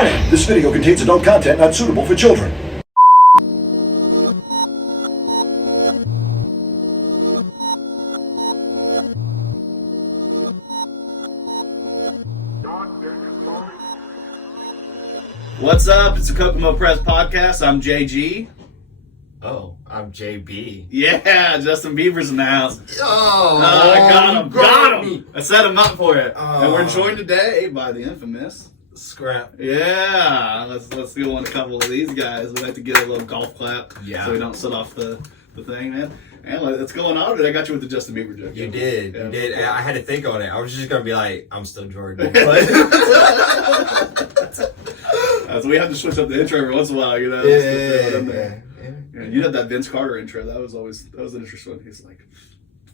Warning! This video contains adult content not suitable for children. What's up? It's the Kokomo Press Podcast. I'm JG. Oh, I'm JB. Yeah, Justin Bieber's in the house. Oh, I got him. Got me. him. I set him up for it. And we're joined today by the infamous Scrap. Yeah, let's do one a couple of these guys. We like to get a little golf clap, so we don't set off the thing, man. And what's going on today? I got you with the Justin Bieber joke. You did. I had to think on it. I was just gonna be like, I'm still Jordan. So we have to switch up the intro every once in a while, you know. Yeah. You had that Vince Carter intro. That was an interesting one. He's like,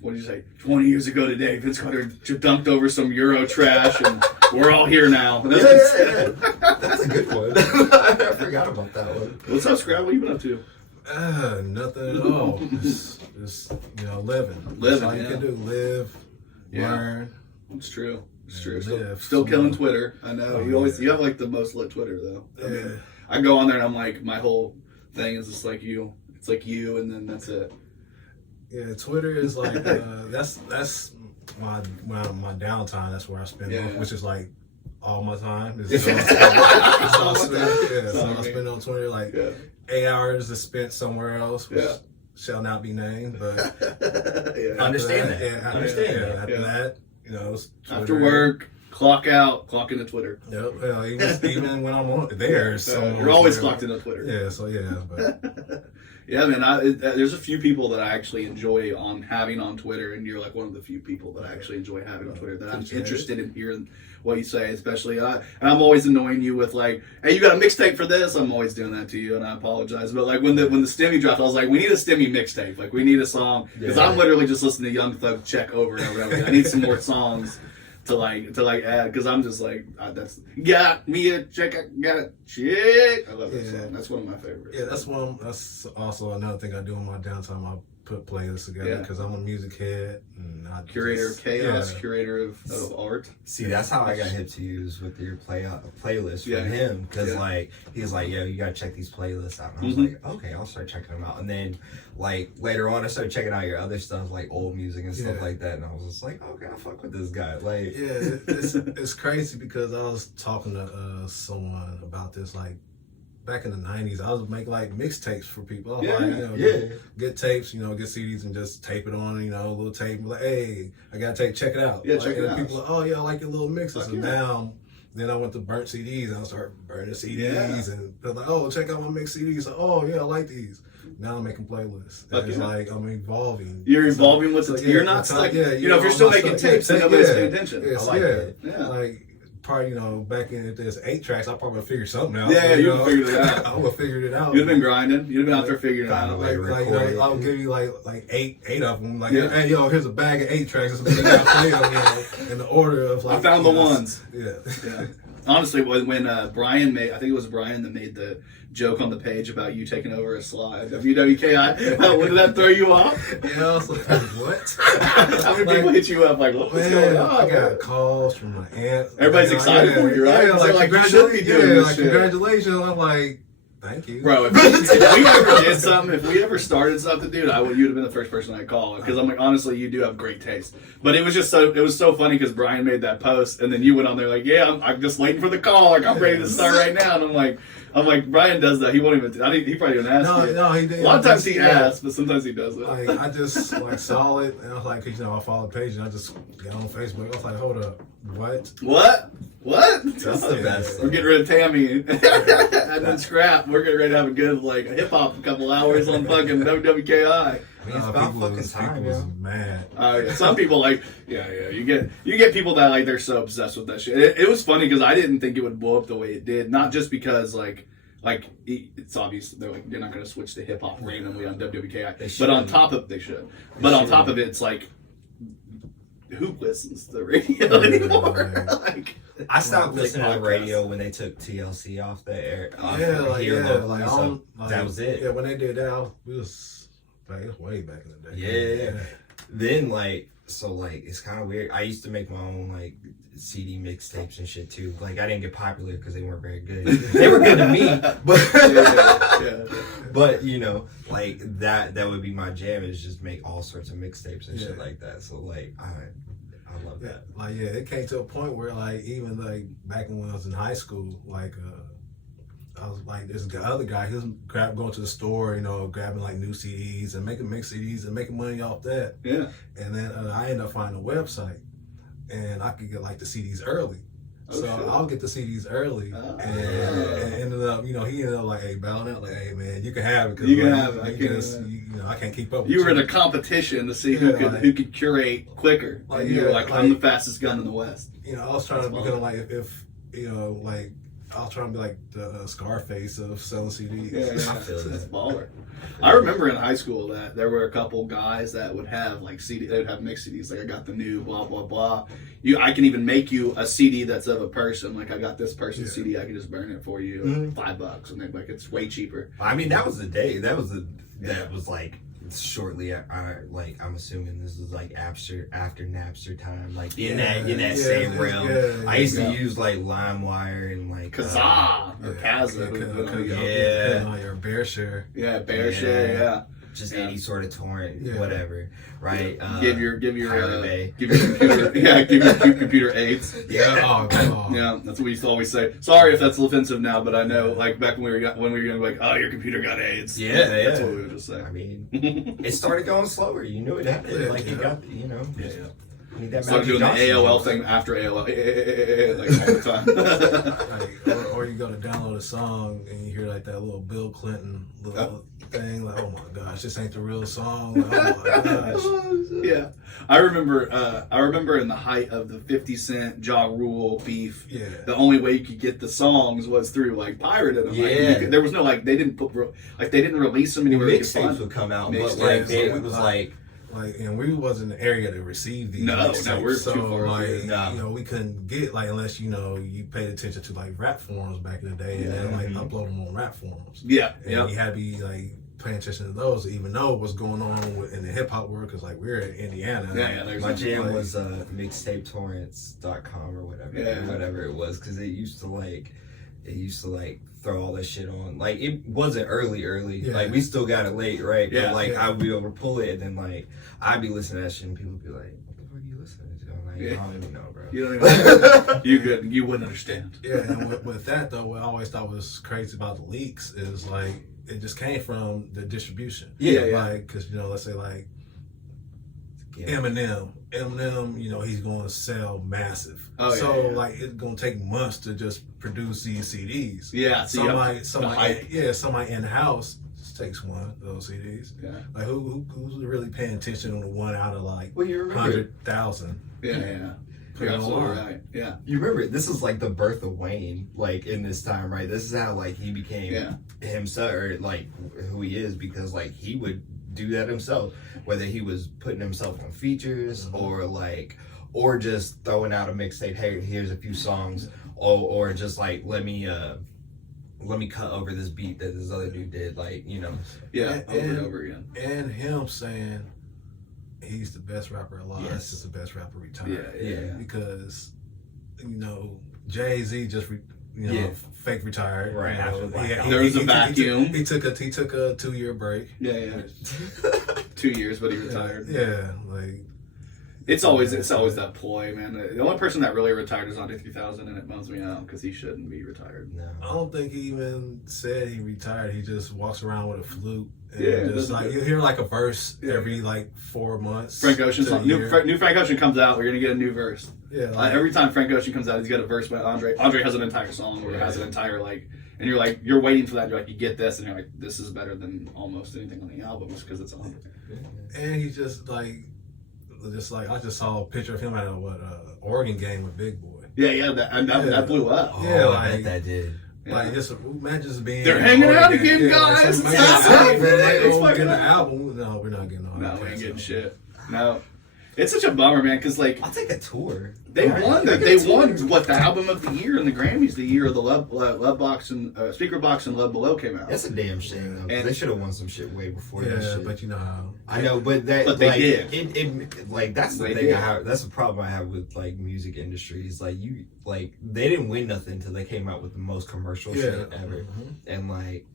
what did you say? 20 years ago today, Vince Carter dunked over some Euro trash, and we're all here now. That's a good one. I forgot about that one. What's up, Scrap? What you been up to? Nothing at all. Just living. Living, all you can do. Live, learn. It's true. It's true. Live. Still killing Twitter. I know. You have like the most lit Twitter though. I mean, I go on there and I'm like, my whole thing is just like you. It's like you, and then that's it. Yeah, Twitter is like that's my downtime. That's where I spend, which is like all my time. So I spend on Twitter like 8 hours is spent somewhere else, which shall not be named. But Understand that. After that, after work, clock out, clock into Twitter. Yep. Even when I'm on there, so you're always clocked into Twitter. Yeah. So but. Yeah, man. There's a few people that I actually enjoy having on Twitter, and you're like one of the few people that I actually enjoy having on Twitter. That I'm interested in hearing what you say, especially. And I'm always annoying you with like, "Hey, you got a mixtape for this?" I'm always doing that to you, and I apologize. But like when the Stimmy dropped, I was like, "We need a Stimmy mixtape. Like we need a song because I'm literally just listening to Young Thug check over and over. I need some more songs." To add, because I'm just like, that's got me a check, I got a chick. I love that song. That's one of my favorites. Yeah, that's also another thing I do in my downtime. I put playlists together because I'm a music head. And curator of chaos, curator of art. See, that's how I got hip to use with your playlist from him. Because like he was like, yo, you gotta check these playlists out. And I was like, okay, I'll start checking them out. And then like later on, I started checking out your other stuff, like old music and stuff like that. And I was just like, okay, I fuck with this guy. Like, it's crazy because I was talking to someone about this like. Back in the 90s, I would make like mixtapes for people. Get tapes, get CDs and just tape it on, a little tape. Like, hey, I got a tape, check it out. Yeah, check it out. People like, oh yeah, I like your little mixes. And now, then I went to burnt CDs and I started burning CDs and they're like, oh, check out my mixed CDs. So, oh yeah, I like these. Now I'm making playlists. It's like I'm evolving. You're evolving with the. You're not stuck. If you're still making tapes, then nobody's paying attention. I like it. Like. Probably, back in if there's 8 tracks, I probably would figure something out. Yeah, you figured it out. I would have figured it out. You'd have been grinding. You'd have been out there figuring it out. I'll give you like eight of them. Like, hey, yo, here's a bag of 8 tracks. In the order of like. I found the ones. Yeah. Honestly, when Brian made, I think it was Brian that made the joke on the page about you taking over a slide, WWKI. Did that throw you off? Yeah, I was like, what? How many people hit you up like, what's going on? I got calls from my aunt. Everybody's excited for you, right? Like you should be doing this shit. Congratulations. I'm like, thank you. Bro, if we ever did something, if we ever started something, dude, you'd have been the first person I'd call. Because I'm like, honestly, you do have great taste. But it was so funny because Brian made that post, and then you went on there like, yeah, I'm just waiting for the call. Like, I'm ready to start right now. And I'm like, Brian does that. He won't even. He probably didn't ask. No, he didn't. A lot of times he asks, but sometimes he doesn't. Like, I just saw it, and I was like, cause I follow the page, and I just got on Facebook. I was like, hold up, what? That's the best. We're getting rid of Tammy and then Scrap. We're getting ready to have a good hip hop couple hours on fucking WWKI. I mean, it's about fucking time, was mad. Some people you get people that they're so obsessed with that shit. It was funny because I didn't think it would blow up the way it did. Not just because like it's obvious they're not going to switch to hip hop randomly on WWKI, but on top of on top of it, it's like who listens to the radio anymore? I stopped listening to the radio when they took TLC off the air. That was it. Yeah, when they did that, it was way back in the day. Yeah. Then so like it's kind of weird. I used to make my own like CD mixtapes and shit too. Like I didn't get popular because they weren't very good. They were good to me, but but you know, like that would be my jam, is just make all sorts of mixtapes and shit like that. So like I love that. Like it came to a point where like even like back when I was in high school, like I was like this other guy, he was going to the store, you know, grabbing like new CDs and making mix CDs and making money off that. Yeah. And then I ended up finding a website, and I could get like the CDs early. Oh, so shit. I'll get the CDs early, and ended up, you know, he ended up like, hey, battling out, like, hey man, you can have it. You can have it. You know, I can't keep up with You were in a competition to see who could curate quicker. Like, you were like, I'm the fastest gun in the West. You know, I was trying to become like, if you know, like, I was trying to be like the Scarface of selling CDs. Yeah, I feel that's that. baller. I remember in high school that there were a couple guys that would have like CD, they would have mixed CDs. Like I got the new blah blah blah. I can even make you a CD that's of a person. Like I got this person's CD, I can just burn it for you, $5, and they're like, it's way cheaper. I mean, that was the day. That was like shortly. I'm assuming this is like after Napster time. Like in that same realm. I used to use like LimeWire and like Kazaa or Kazaa. Your Bear Share. Yeah, Bear Share. Yeah. Just any sort of torrent, whatever, right? Give your Pirate computer, give your computer AIDS. Yeah, yeah, that's what we used to always say. Sorry if that's offensive now, but I know, like back when we were young, like, oh, your computer got AIDS. That's what we would just say. I mean, it started going slower. You knew it happened. Like it got, you know. Started doing the AOL thing after AOL, like all the time. Or you go to download a song and you hear like that little Bill Clinton little thing, like, oh my gosh, this ain't the real song. Like, oh my gosh. Yeah, I remember in the height of the 50 Cent Ja Rule beef. Yeah. The only way you could get the songs was through like pirating them. Yeah. Like, there was no like they didn't release them anywhere. Mixtapes would come out, but like it was like. Like, and we wasn't in the area to receive these. No, we're so, too far. Like, you know, we couldn't get like unless you know you paid attention to like rap forums back in the day, and then like upload them on rap forums. Yeah, and you had to be like paying attention to those to even know what's going on in the hip hop world, because like we're in Indiana. My jam was mixtapetorrents.com or whatever it was, because it used to like throw all this shit on. Like it wasn't early. Like we still got it late, right? But like I would be able to pull it, and then like I'd be listening to that shit, and people would be like, "What the fuck are you listening to?" I'm like, I don't even know, bro. You don't even know. You wouldn't understand. Yeah, and with that though, what I always thought was crazy about the leaks is like it just came from the distribution. Like because you know, let's say like Eminem, you know, he's going to sell massive. Like it's going to take months to just produce these CDs. Yeah, somebody in house just takes one of those CDs. Yeah, like who's really paying attention on the one out of like 100,000? Yeah. You're absolutely right. Yeah. You remember, this is like the birth of Wayne, like in this time, right? This is how like he became himself, or like who he is, because like he would do that himself, whether he was putting himself on features or just throwing out a mixtape. Hey, here's a few songs, or just like let me cut over this beat that this other dude did, like, you know. Over and over again. And him saying he's the best rapper alive. This is the best rapper retired. Yeah. Because you know Jay-Z just fake retired. Right. There was a vacuum. He took a 2-year break. Yeah. 2 years, but he retired. Yeah, like it's always that ploy, man. The only person that really retired is Andre 3000, and it bums me out because he shouldn't be retired. No. I don't think he even said he retired. He just walks around with a flute. And just like you hear like a verse every like 4 months. Frank Ocean's song. New Frank Ocean comes out, we're gonna get a new verse. Yeah. Every time Frank Ocean comes out, he's got a verse by Andre. Andre has an entire song, or has an entire like, and you're waiting for that. You're like, you get this, and you're like, this is better than almost anything on the album, just because it's on. And he just like I just saw a picture of him at a Oregon game with Big Boy. Yeah, that blew up. I bet that did. Like just imagine just being. They're hanging out again, guys. Getting the album. No, we're not getting all that. No, we ain't getting shit. No. It's such a bummer, man, because like I'll take a tour. They won what, the album of the year and the Grammys the year of the Love Box and Speaker Box and Love Below came out. That's a damn shame though. And they should have won some shit way before that shit. But you know how I know, but they did. It like that's the thing I have. That's the problem I have with like music industries. Like they didn't win nothing until they came out with the most commercial shit ever, and like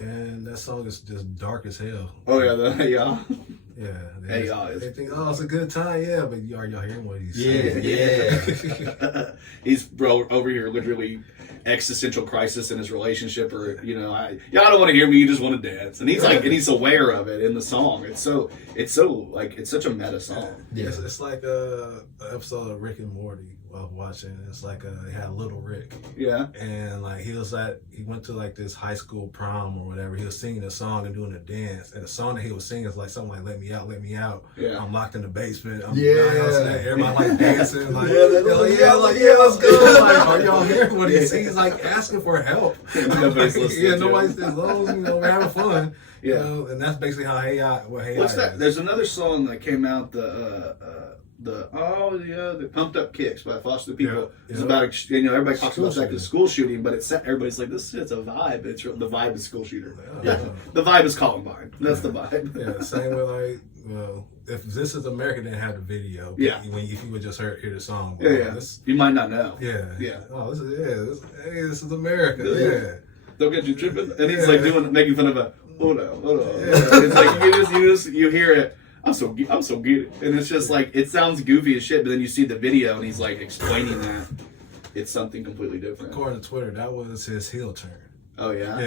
and that song is just dark as hell. Oh yeah, They think, oh, it's a good time, but y'all hearing what he's saying? He's over here literally existential crisis in his relationship, or y'all don't want to hear me, you just want to dance, and he's like, and he's aware of it in the song. It's so like it's such a meta song. Yeah, it's like an episode of Rick and Morty I was watching. It's like he had Little Rick. Yeah, and like he went to like this high school prom or whatever. He was singing a song and doing a dance, and the song that he was singing is like something like "Let me out, let me out." Yeah, I'm locked in the basement. Everybody like dancing, like let's go. Like, are y'all hearing what he's saying? He's like asking for help. Nobody's listening. Nobody's listening. We're having fun. And that's basically how What's that? There's another song that came out, the Pumped Up Kicks by Foster the People. It's about everybody talks about that as school shooting, but everybody's like, this shit's a vibe. It's the vibe is school shooter. The vibe is Columbine. That's the vibe. Same with like, well, if This Is America didn't have the video, if you would just hear the song, you might not know. Oh, this is America. Don't get you tripping, and he's like making fun of a hold on. It's like you hear it. I'm so good, and it's just like it sounds goofy as shit, but then you see the video and he's like explaining that it's something completely different. According to Twitter, that was his heel turn. Oh yeah,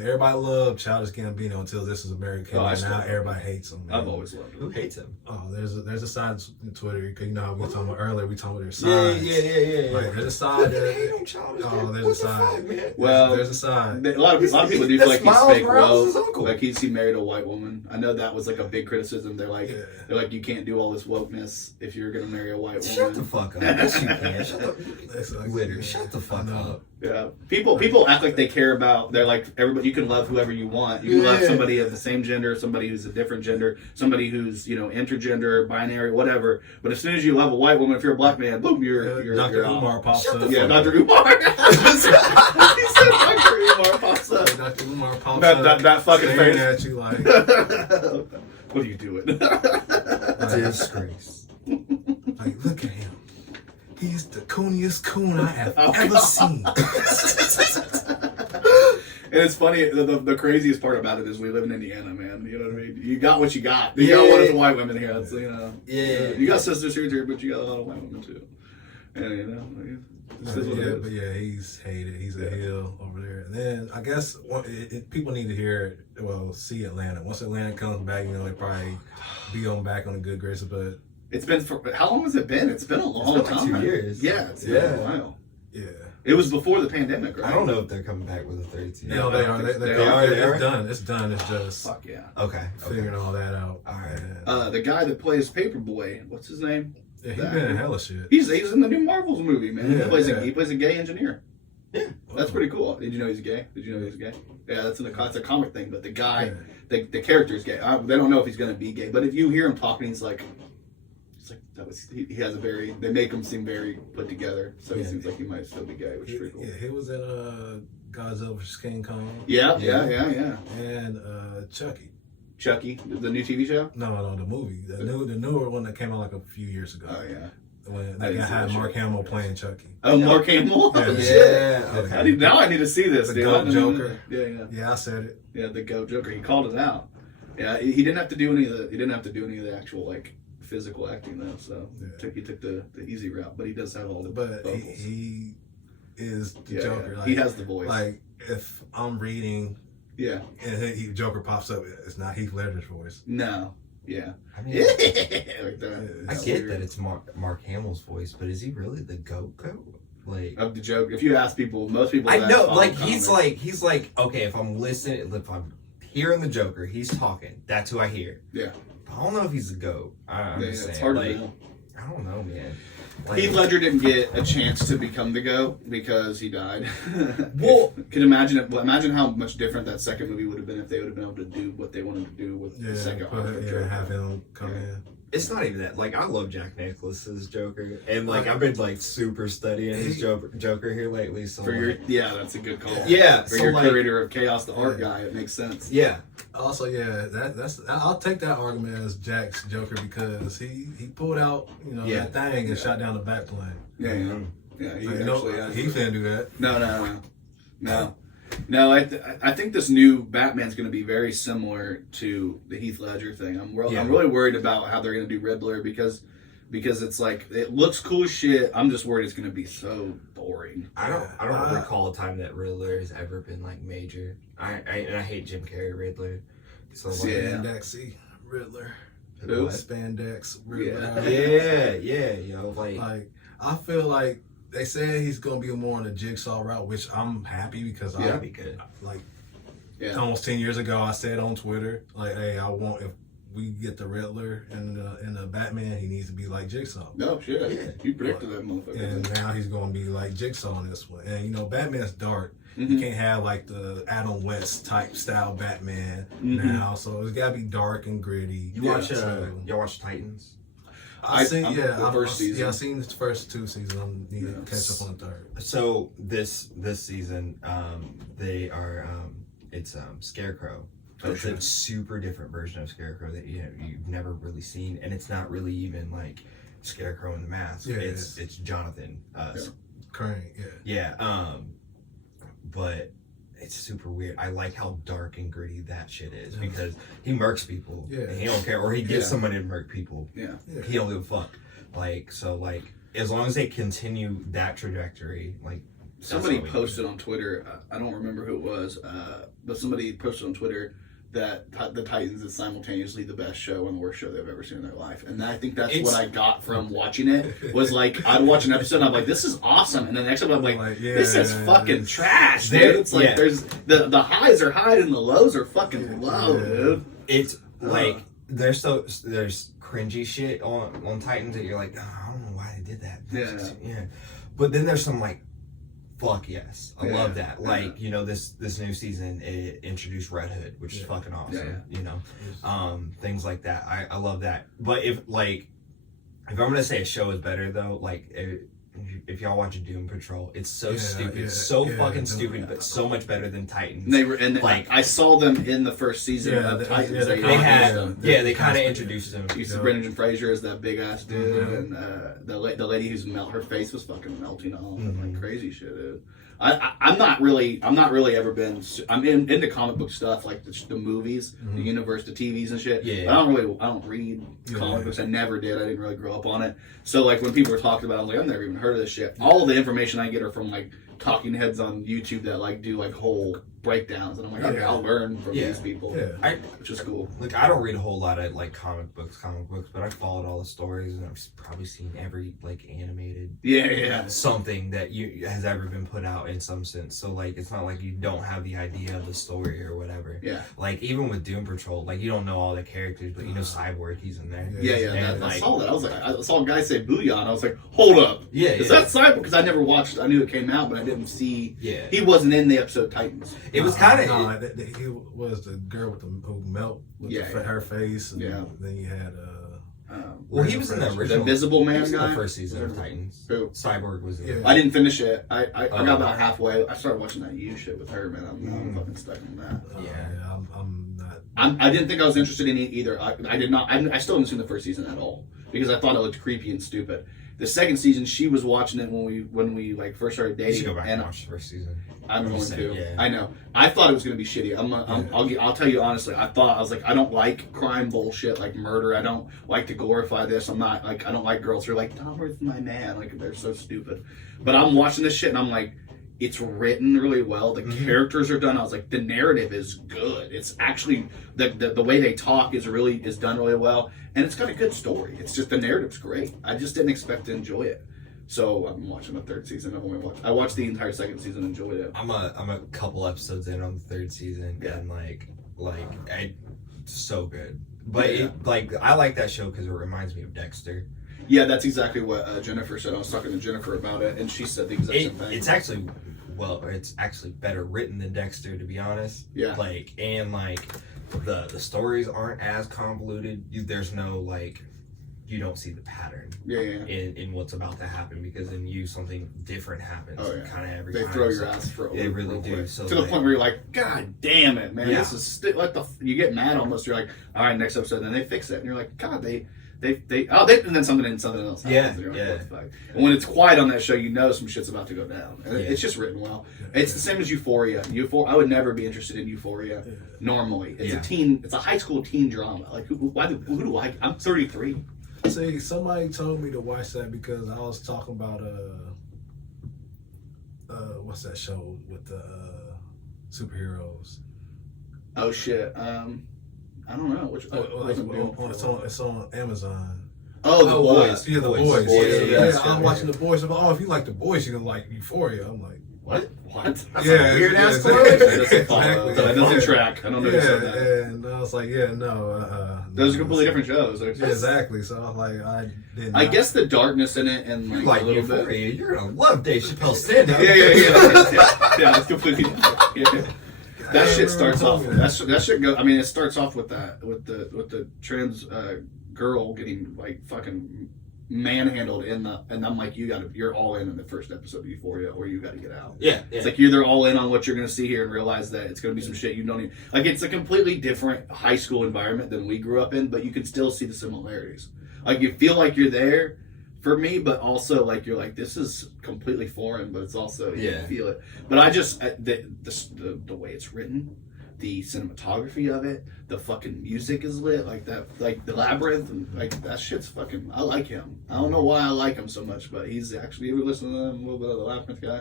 everybody loved Childish Gambino until This Is America came out. Now everybody hates him. Man. I've always loved him. Who hates him? Oh, there's a side in Twitter because you know how we were talking about earlier. We talking about their sides. Like there's a side there's a side. Man? Well, there's a side. A lot of people do feel like he's fake woke. Like he married a white woman. I know that was like a big criticism. They're like you can't do all this wokeness if you're gonna marry a white woman. Shut the fuck up. Yes, you can. Shut the fuck up. Yeah, people act like they care about. They're like everybody. You can love whoever you want. You can love somebody of the same gender, somebody who's a different gender, somebody who's intergender, binary, whatever. But as soon as you love a white woman, if you're a black man, boom, you're Dr. Umar pops up. Yeah, Dr. Umar. He said Dr. Umar pops up. Dr. Umar pops up. That fucking face at you like. What are you doing? Disgrace. Like, look at him. He's the cooniest coon I have ever seen. And it's funny, the craziest part about it is we live in Indiana, man. You know what I mean? You got what you got. You got a lot of white women here. It's, you got sisters here, but you got a lot of white women too. And he's hated. He's a heel over there. And then I guess people need to hear it. Well, see Atlanta. Once Atlanta comes back, they probably be back on the good graces. But it's been how long has it been? It's been a long time. 2 years. Yeah, it's been a while. Yeah. It was before the pandemic, right? I don't know if they're coming back with a third season. No, they are. They are. It's done. It's done. It's just fuck yeah. Okay. Figuring all that out. All right. The guy that plays Paperboy, what's his name? Yeah, he's been in hella shit. He's in the new Marvels movie, man. Yeah, he plays a gay engineer. Yeah, that's pretty cool. Did you know he's gay? Yeah, that's a comic thing. But the guy, the character is gay. They don't know if he's gonna be gay, but if you hear him talking, he's like he has they make him seem very put together. So he seems like he might still be gay, which is pretty cool. Yeah, he was in Godzilla vs. King Kong. Yeah. And Chucky, the new TV show? No, the movie. The newer one that came out like a few years ago. Oh yeah. When they had Mark Hamill playing Chucky. Oh, Mark Hamill? Yeah. Okay. Now I need to see this. The Goat Joker. Yeah, I said it. Yeah, the Goat Joker. He called it out. Yeah, he didn't have to do any of the actual like physical acting though. So he took the easy route, but he does have all the. But he is the Joker. Yeah. Like, he has the voice. Like if I'm reading. Yeah. And Joker pops up. It's not Heath Ledger's voice. No. Yeah. I mean, like that. I get that it's Mark Hamill's voice, but is he really the goat? Like of the joke. If you ask people, most people. I know. Like he's like okay. If I'm hearing the Joker, he's talking. That's who I hear. Yeah. But I don't know if he's the goat. I'm just saying. It's hard to know. I don't know, man. Like, Heath Ledger didn't get a chance to become the GOAT because he died. Well, imagine how much different that second movie would have been if they would have been able to do what they wanted to do with the second Oscar. Have him come in. It's not even that. Like, I love Jack Nicklaus's Joker, and like I've been like super studying his Joker here lately. So that's a good call. Yeah, for your curator of chaos, the art guy, it makes sense. Yeah. Also, that's I'll take that argument as Jack's Joker because he pulled out that thing and shot down the back plane. Yeah. He can't do that. No. I think this new Batman's going to be very similar to the Heath Ledger thing. I'm really worried about how they're going to do Riddler because it's like it looks cool as shit. I'm just worried it's going to be so boring. I don't recall a time that Riddler has ever been like major. And I hate Jim Carrey Riddler. So Spandexy Riddler. Who? Spandex Riddler. Like I feel like they said he's gonna be more on the Jigsaw route, which I'm happy because that'd be good. Almost 10 years ago, I said on Twitter, like, hey, I want if we get the Riddler and the Batman, he needs to be like Jigsaw. No shit, you predicted that motherfucker. And now he's gonna be like Jigsaw in this one. And Batman's dark. You can't have like the Adam West type style Batman now, so it's gotta be dark and gritty. Y'all watch Titans? I've seen the first season. Yeah, I've seen the first 2 seasons. I need to catch up on the third. So this season, they are it's Scarecrow. It's a super different version of Scarecrow that you've never really seen, and it's not really even like Scarecrow in the mask. Yeah, it's Jonathan. Crane. But it's super weird. I like how dark and gritty that shit is because he murks people. Yeah. And he don't care, or he gets someone to murk people. Yeah. He don't give a fuck. As long as they continue that trajectory, somebody posted on Twitter. I don't remember who it was, but somebody posted on Twitter that the Titans is simultaneously the best show and the worst show they've ever seen in their life. And I think that's what I got from watching it, was like, I'd watch an episode and I'm like, this is awesome. And then the next episode I'm like, this is fucking trash, dude. It's like, there's the highs are high and the lows are fucking low, dude. It's like, there's cringy shit on Titans that you're like, I don't know why they did that. Yeah. But then there's some fuck yes. I love that. This new season, it introduced Red Hood, which is fucking awesome. Things like that. I love that. But if I'm gonna say a show is better though, if y'all watch Doom Patrol, it's so stupid, fucking stupid, but so much better than Titans. I saw them in the first season of Titans. They kind of introduced them. You see Brendan Fraser as that big ass dude, and the lady who's her face was fucking melting off, like crazy shit, dude. I'm not really ever been. I'm into comic book stuff, like the movies, the universe, the TVs and shit. Yeah. I don't read comic books. I never did. I didn't really grow up on it. So when people were talking about it, I'm like, I've never even heard of this shit. All the information I get are from talking heads on YouTube that do whole breakdowns, and I'm like, okay, I'll learn from these people, which is cool. I don't read a whole lot of comic books, but I followed all the stories, and I've probably seen every animated something that has ever been put out in some sense. So it's not like you don't have the idea of the story or whatever. Yeah. Even with Doom Patrol, you don't know all the characters, but you know Cyborg, he's in there. I saw that. I was like, I saw a guy say Booyah, and I was like, hold up, is that Cyborg? Because I never watched. I knew it came out, but I didn't see. Yeah. He wasn't in the episode Titans. It was kind of. He was the girl who melt with her face, and then you had. He was in the original. The Invisible Man guy. The first season of Titans. Who? Cyborg was in. I didn't finish it. I got about halfway. I started watching that You shit with her, man. I'm fucking stuck in that. I'm not. I didn't think I was interested in it either. I did not. I still haven't seen the first season at all because I thought it looked creepy and stupid. The second season, she was watching it when we first started dating. You should go back and watch the first season. I'm going to. Yeah. I know. I thought it was going to be shitty. I'll tell you honestly. I was like, I don't like crime bullshit like murder. I don't like to glorify this. I'm not I don't like girls who are like, Dahmer's my man. They're so stupid. But I'm watching this shit and I'm like, it's written really well. The characters are done. I was like, the narrative is good. It's actually the way they talk is done really well, and it's got a good story. It's just the narrative's great. I just didn't expect to enjoy it. So I'm watching the third season. I watched the entire second season. Enjoyed it. I'm a couple episodes in on the third season, and it's so good. But I like that show because it reminds me of Dexter. Yeah, that's exactly what Jennifer said. I was talking to Jennifer about it, and she said the exact same thing. It's actually better written than Dexter, to be honest. Yeah. The stories aren't as convoluted. There's no you don't see the pattern in what's about to happen, because in you something different happens kind of every time. They throw your ass for a They really do. So to the point where you're like, God damn it, man! This is you get mad almost. You're like, all right, next episode. Then they fix it, and you're like, God, they and then something else happens. And when it's quiet on that show, you know some shit's about to go down. And it's just written well. It's the same as Euphoria. I would never be interested in Euphoria normally. It's a high school teen drama. Like who do I? I'm 33. See, somebody told me to watch that because I was talking about what's that show with the superheroes? Oh shit. I don't know. It's on Amazon. Oh, The Boys. Yeah, The Boys. Yeah, I'm watching The Boys. I'm like, if you like The Boys, you're gonna like Euphoria. I'm like, what? That's weird ass correlation. That doesn't track. I don't know. And I was like, no. Those are completely different shows. Exactly. So I was like, I guess the darkness in it and like a little Euphoria, bit. You're gonna love Dave Chappelle's stand-up. Yeah, it's completely. That shit starts off. That shit go. I mean, it starts off with the trans girl getting like fucking manhandled and I'm like, you're all in the first episode of Euphoria, or you got to get out. It's like you're either all in on what you're going to see here and realize that it's going to be some shit you don't even like. It's a completely different high school environment than we grew up in, but you can still see the similarities. Like you feel like you're there. For me, but also like you're like, this is completely foreign, but it's also you can feel it. But I just the way it's written, the cinematography of it, the fucking music is lit like that, like the Labyrinth, and like that shit's fucking. I like him. I don't know why I like him so much, but he's actually. You ever listen to him, a little bit of the Labyrinth guy?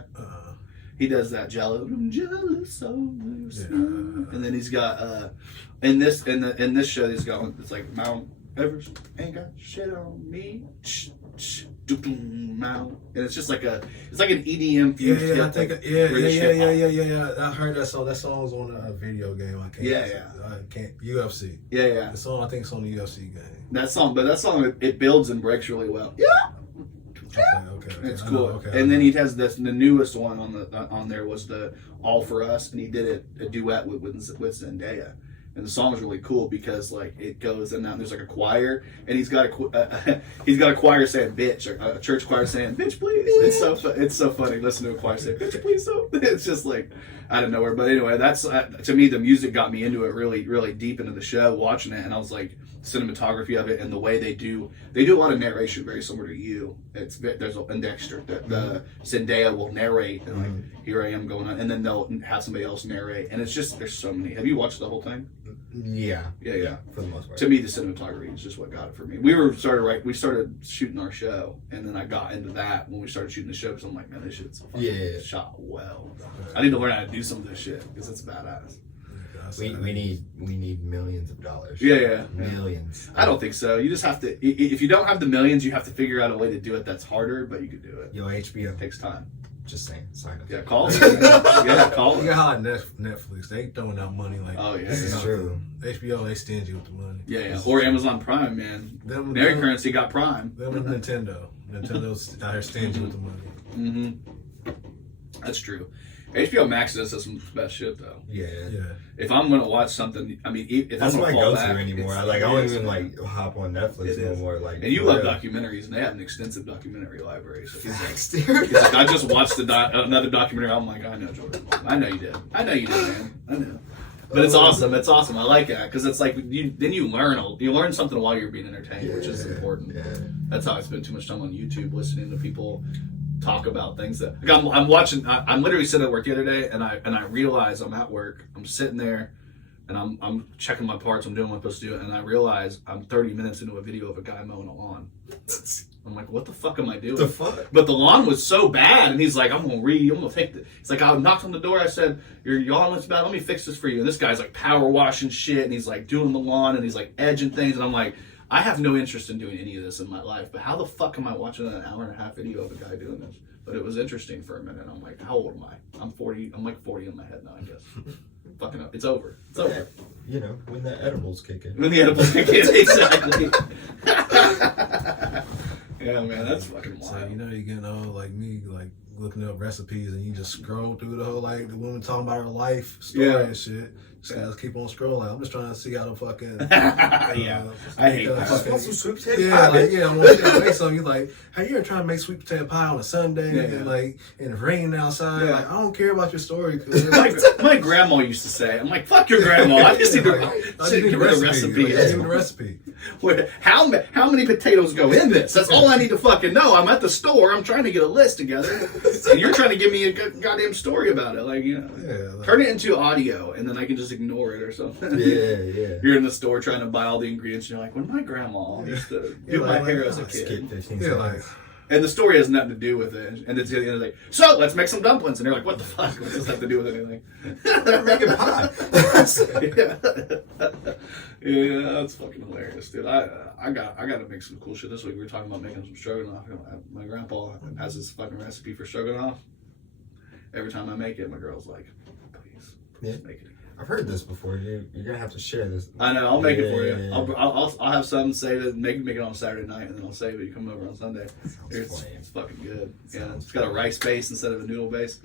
He does that jealous and then he's got in this show he's got it's like Mount Everest ain't got shit on me. And it's just like an EDM fused. I heard that song. That song was on a video game. I can't UFC. The song, I think it's on the UFC game. That song it builds and breaks really well. Okay. It's cool. And then he has the newest one on there was the All For Us, and he did a duet with Zendaya. And the song is really cool because like it goes and now there's like a choir, and he's got a choir saying bitch, or a church choir saying bitch please. It's so funny. Listen to a choir say bitch please. So it's just like out of nowhere. But anyway, that's to me the music got me into it really really deep into the show watching it, and I was like cinematography of it and the way they do a lot of narration very similar to you. There's in Dexter the Zendaya will narrate and like here I am going on, and then they'll have somebody else narrate, and it's just there's so many. Have you watched the whole thing? Yeah. For the most part. To me, the cinematography is just what got it for me. We started shooting our show, and then I got into that when we started shooting the show because I'm like, man, this shit's shot well. I need to learn how to do some of this shit because it's badass. We need millions of dollars. Millions. I don't think so. You just have to. If you don't have the millions, you have to figure out a way to do it that's harder, but you can do it. Yo, HBO it takes time. Just saying. Sign up. Yeah, call it. Call it. You got Netflix. They throwing out money like. Oh yeah, this is true. HBO, they stingy with the money. Yeah. Or Amazon Prime, man. Mary Currency got Prime. Them and Nintendo. Nintendo's out here stingy with the money. That's true. HBO Max does some best shit though. Yeah. If I'm gonna watch something, I mean, if that's I'm what I gonna go back, to anymore. I don't even like hop on Netflix anymore. Like, and you love documentaries, and they have an extensive documentary library. So Facts, he's like, I just watched another documentary. I'm like, I know, Jordan. I know you did, man. I know. But it's awesome. It's awesome. I like that because it's like you learn something while you're being entertained, which is important. Yeah. That's how I spend too much time on YouTube listening to people talk about things that like I'm watching. I'm literally sitting at work the other day, and I realize I'm at work. I'm sitting there, and I'm checking my parts. I'm doing what I'm supposed to do, and I realize I'm 30 minutes into a video of a guy mowing a lawn. I'm like, what the fuck am I doing? The fuck? But the lawn was so bad, and he's like, I'm gonna take it. It's like I knocked on the door. I said, your lawn looks bad. Let me fix this for you. And this guy's like power washing shit, and he's like doing the lawn, and he's like edging things, and I'm like, I have no interest in doing any of this in my life, but how the fuck am I watching an hour and a half video of a guy doing this? But it was interesting for a minute. I'm like, how old am I? I'm 40. I'm like 40 in my head now, I guess. Fucking up. It's over. It's over. You know, when the edibles kick in. When the edibles kick in, exactly. Yeah, man, that's fucking wild. So, you know, you're getting all like me, like looking up recipes, and you just scroll through the whole, like, the woman talking about her life story and shit. Just gotta keep on scrolling. I'm just trying to see how the fucking yeah, I hate that. Want some sweet potato yeah, pie, like bitch? yeah, I'm gonna make something. You're like, hey, you ever trying to make sweet potato pie on a Sunday and like and it's raining outside? Yeah. Like, I don't care about your story. Cause My grandma used to say, I'm like, fuck your grandma. I just need give me the recipe. Give me the recipe. How many potatoes go in this? That's all I need to fucking know. I'm at the store. I'm trying to get a list together, and you're trying to give me a goddamn story about it. Like, turn it into audio, and then I can just ignore it or something. Yeah. You're in the store trying to buy all the ingredients. And you're like, when my grandma used to do my hair as a kid. Skip 15 Yeah, seconds. like. And the story has nothing to do with it. And it's the end like, so let's make some dumplings. And they're like, what the fuck? What does that have to do with anything? They're making pie. yeah, that's fucking hilarious, dude. I got to make some cool shit this week. We were talking about making some stroganoff. My grandpa has this fucking recipe for stroganoff. Every time I make it, my girl's like, please make it again. I've heard this before. You're gonna have to share this. I know. I'll make it for you. Yeah. I'll have some say that make it on Saturday night, and then I'll save it. You come over on Sunday. It's It's fucking good. Yeah, it's got a rice base instead of a noodle base.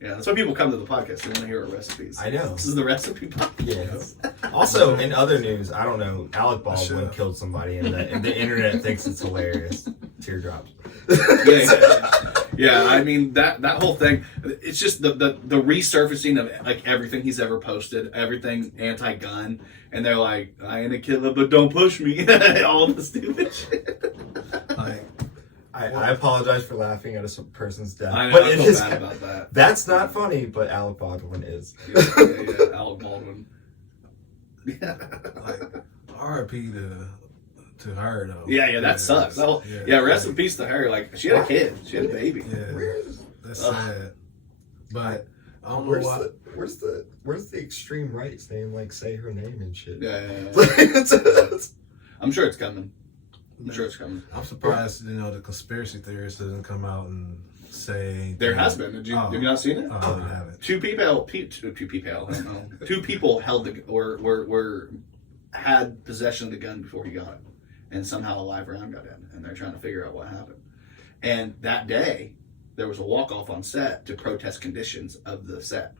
Yeah, that's why people come to the podcast. They want to hear our recipes. I know. This is the recipe podcast. Yeah. Also, in other news, I don't know. Alec Baldwin killed somebody, and the internet thinks it's hilarious. Teardrops. Yeah. I mean that whole thing. It's just the resurfacing of like everything he's ever posted, everything anti-gun, and they're like, I ain't a killer, but don't push me. All the stupid shit. I apologize for laughing at a person's death. I know. But I it feel is bad about that. That's not funny, but Alec Baldwin is. Yeah, Alec Baldwin. Like R.I.P. to her though. Yeah, that sucks. Rest in peace to her. Like she had a kid, she had a baby. Yeah, that's sad. But I don't know why. Where's the extreme right saying like say her name and shit? Yeah. I'm sure it's coming. I'm surprised, the conspiracy theorist doesn't come out and say there has been. Have you not seen it? I haven't. Two people. I don't know. Two people held had possession of the gun before he got it, and somehow a live round got in, and they're trying to figure out what happened. And that day, there was a walk-off on set to protest conditions of the set.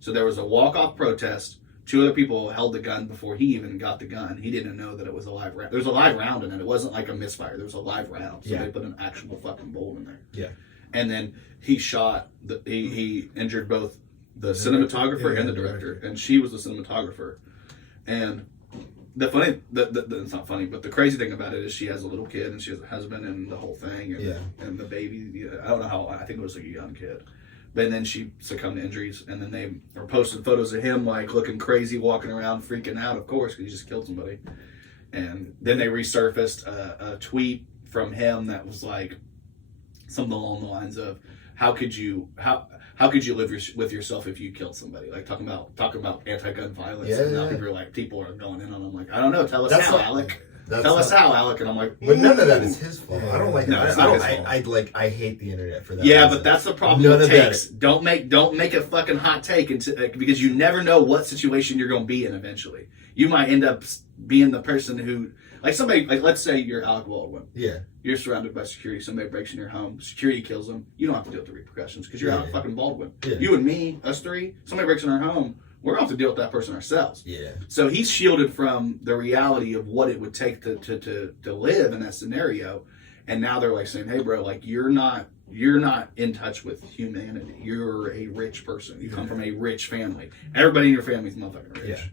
So there was a walk-off protest. Two other people held the gun before he even got the gun. He didn't know that it was a live round. There was a live round in it. It wasn't like a misfire. There was a live round. So they put an actual fucking bullet in there. Yeah. And then he shot, he injured both the cinematographer and the director. And she was the cinematographer. And the funny, it's not funny, but the crazy thing about it is she has a little kid and she has a husband and the whole thing. And, and the baby, I don't know how, I think it was like a young kid. But then she succumbed to injuries, and then they posted photos of him like looking crazy, walking around, freaking out, of course, because he just killed somebody. And then they resurfaced a tweet from him that was like something along the lines of, "How could you live with yourself if you killed somebody?" Like talking about anti-gun violence. And now people are going in on him like, "I don't know, tell us how, Alec." Tell us how, Alec. And I'm like, but none of that is his fault. I don't like that. I hate the internet for that. Yeah, but that's the problem with takes. Don't make a fucking hot take because you never know what situation you're going to be in eventually. You might end up being the person who, like somebody, like let's say you're Alec Baldwin. Yeah. You're surrounded by security. Somebody breaks in your home. Security kills them. You don't have to deal with the repercussions because you're Alec fucking Baldwin. Yeah. You and me, us three, somebody breaks in our home. We're going to have to deal with that person ourselves. Yeah. So he's shielded from the reality of what it would take to live in that scenario. And now they're like saying, hey, bro, like you're not in touch with humanity. You're a rich person. You come from a rich family. Everybody in your family is motherfucking rich. Yeah.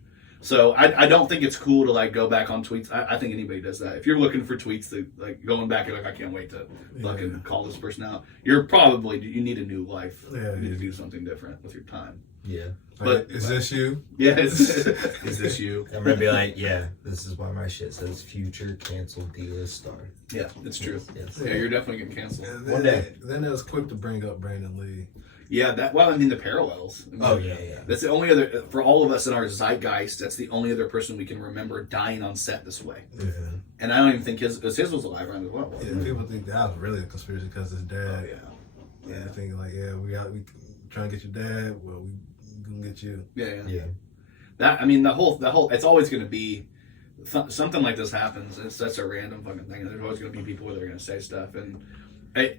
So I don't think it's cool to like go back on tweets. I think anybody does that. If you're looking for tweets to like going back and like, I can't wait to fucking call this person out. You need a new life. You need to do something different with your time. Yeah. But is this you? Yeah, is this you? I'm gonna be like, yeah, this is why my shit says future canceled D-list star. Yeah, it's true. Yes. Yeah, you're definitely getting canceled. One day. Then it was quick to bring up Brandon Lee. Yeah, the parallels. Yeah. That's the only other, for all of us in our zeitgeist, that's the only other person we can remember dying on set this way. Yeah. And I don't even think his was a live round as well. Yeah, people think that was really a conspiracy because his dad. Oh, yeah. Yeah, thinking like, we trying to get your dad. Well, we gonna get you. Yeah. The whole. It's always going to be something like this happens. It's such a random fucking thing. There's always going to be people that are going to say stuff, and a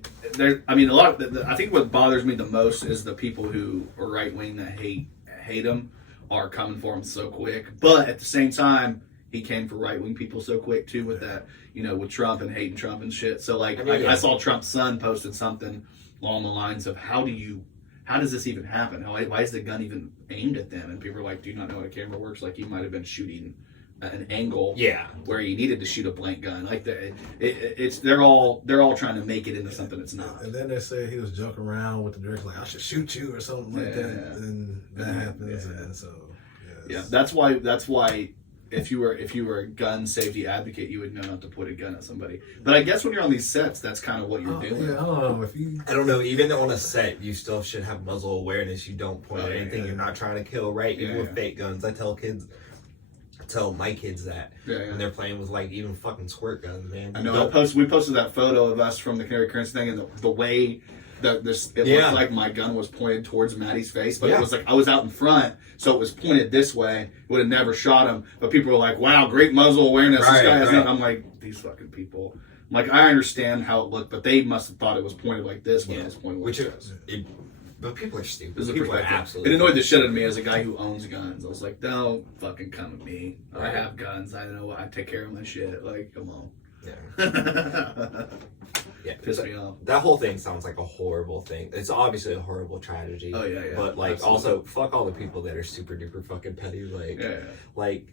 lot of I think what bothers me the most is the people who are right wing that hate him are coming for him so quick. But at the same time, he came for right-wing people so quick too with that, with Trump and hating Trump and shit. So like, I saw Trump's son posted something along the lines of, how does this even happen? Why is the gun even aimed at them? And people are like, do you not know how a camera works? Like, you might have been shooting at an angle where you needed to shoot a blank gun. Like they're all trying to make it into something it's not. And then they say he was joking around with the director, like, I should shoot you or something like that. And that happens, and so that's why if you were a gun safety advocate, you would know not to put a gun at somebody. But I guess when you're on these sets, that's kind of what you're doing. Yeah, I don't know. Even on a set, you still should have muzzle awareness. You don't point at anything. You're not trying to kill, right? Even with fake guns, I tell my kids that when they're playing with like even fucking squirt guns, man. I know. We posted that photo of us from the Canary Currents thing, and the way that it looked like my gun was pointed towards Maddie's face, but it was like I was out in front, so it was pointed this way. Would have never shot him, but people were like, "Wow, great muzzle awareness." This guy has I'm like, these fucking people. I'm like, I understand how it looked, but they must have thought it was pointed like this when it was pointed like this. But people are stupid. This is people are absolutely. It annoyed the shit out of me as a guy who owns guns. I was like, don't fucking come at me. I have guns. I know. I take care of my shit. Like, come on. Yeah. Pissed me off. That whole thing sounds like a horrible thing. It's obviously a horrible tragedy. Oh yeah. But like, also, fuck all the people that are super duper fucking petty. Like,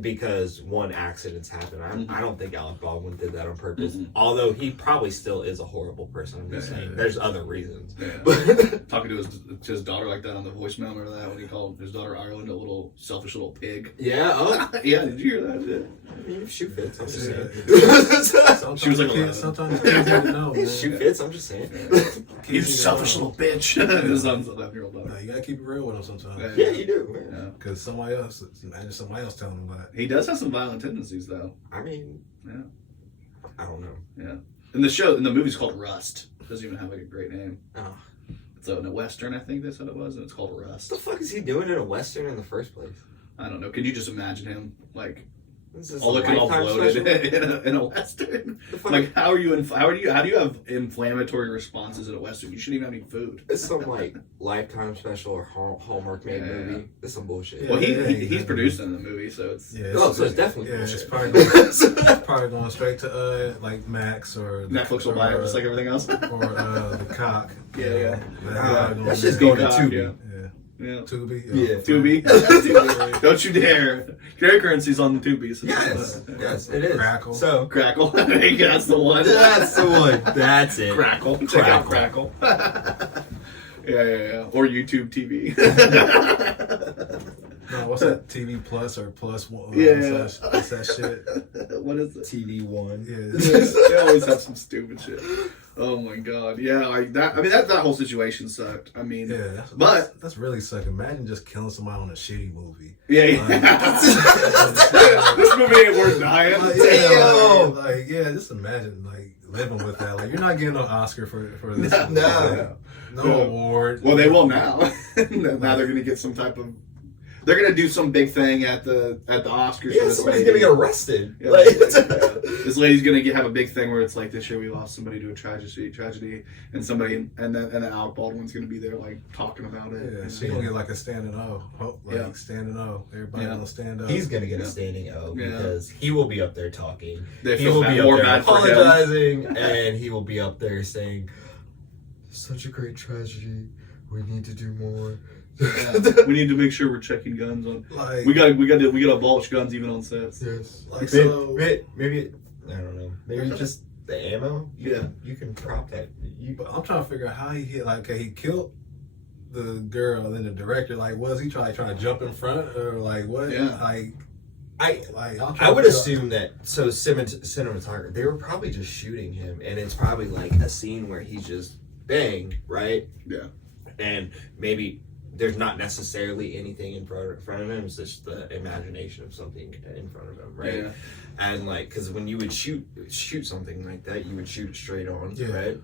because one, accidents happen. I don't think Alec Baldwin did that on purpose. Although he probably still is a horrible person. I'm just saying. There's other reasons. Talking to his daughter like that on the voicemail. Remember that when he called his daughter Ireland a little selfish little pig? Yeah. Oh. Yeah. Did you hear that? Yeah. I mean, shoe fits. I'm just saying. She was like, sometimes kids don't know. Shoe fits. I'm just saying. You selfish little bitch. His son's 11-year-old daughter. You gotta keep it real with him sometimes. Yeah, you do. Because somebody else telling him that. He does have some violent tendencies, though. I mean, I don't know. Yeah. In the movie's called Rust. It doesn't even have like a great name. Oh. It's in a Western, I think that's what it was, and it's called Rust. What the fuck is he doing in a Western in the first place? I don't know. Could you just imagine him, like, all looking all bloated in a Western? Like, how do you have inflammatory responses in a Western? You shouldn't even have any food. It's some like Lifetime special or Hallmark made movie. It's some bullshit. Well, he's producing the movie, so it's so it's definitely bullshit. It's probably going straight to like Max or Netflix will buy it just like everything else, or the Cock. That's just going to Tubi. Yeah. Tubi. Tubi. Don't you dare. Canary Currency's on the Tubi. So yes, it is. Crackle. So Crackle. That's the one. That's the one. That's it. Crackle. Check out Crackle. Yeah. Or YouTube TV. No, what's that? TV Plus or Plus One? What's that shit? What is it? TV One. Yeah. They always have some stupid shit. Oh my god. Yeah, like that. I mean, that whole situation sucked. I mean, that's really suck. Imagine just killing somebody on a shitty movie. Yeah. This movie ain't worth dying. Just imagine living with that. Like, you're not getting an Oscar for this. No award. Well, they will now. Now they're gonna get some type of. They're gonna do some big thing at the Oscars. Yeah, somebody's gonna get arrested. Yeah, this lady's gonna have a big thing where it's like, this year we lost somebody to a tragedy, and somebody and then Alec Baldwin's gonna be there like talking about it. Yeah, she's gonna get like a standing O. Standing O. Everybody gonna stand up. He's gonna get a standing O because he will be up there talking. He will be up there apologizing, and he will be up there saying, "Such a great tragedy. We need to do more." We need to make sure we're checking guns on. We got to abolish guns even on sets. Yes. Maybe I don't know. Maybe just the ammo. You can prop that. But I'm trying to figure out how he hit. Like, he killed the girl, and then the director. Like, was he trying to jump in front or like what? Yeah. I would assume that. So cinematographer, they were probably just shooting him, and it's probably like a scene where he's just bang, right? Yeah. And maybe there's not necessarily anything in front of him. It's just the imagination of something in front of him, right? Yeah. And like, because when you would shoot something like that, you would shoot it straight on, right?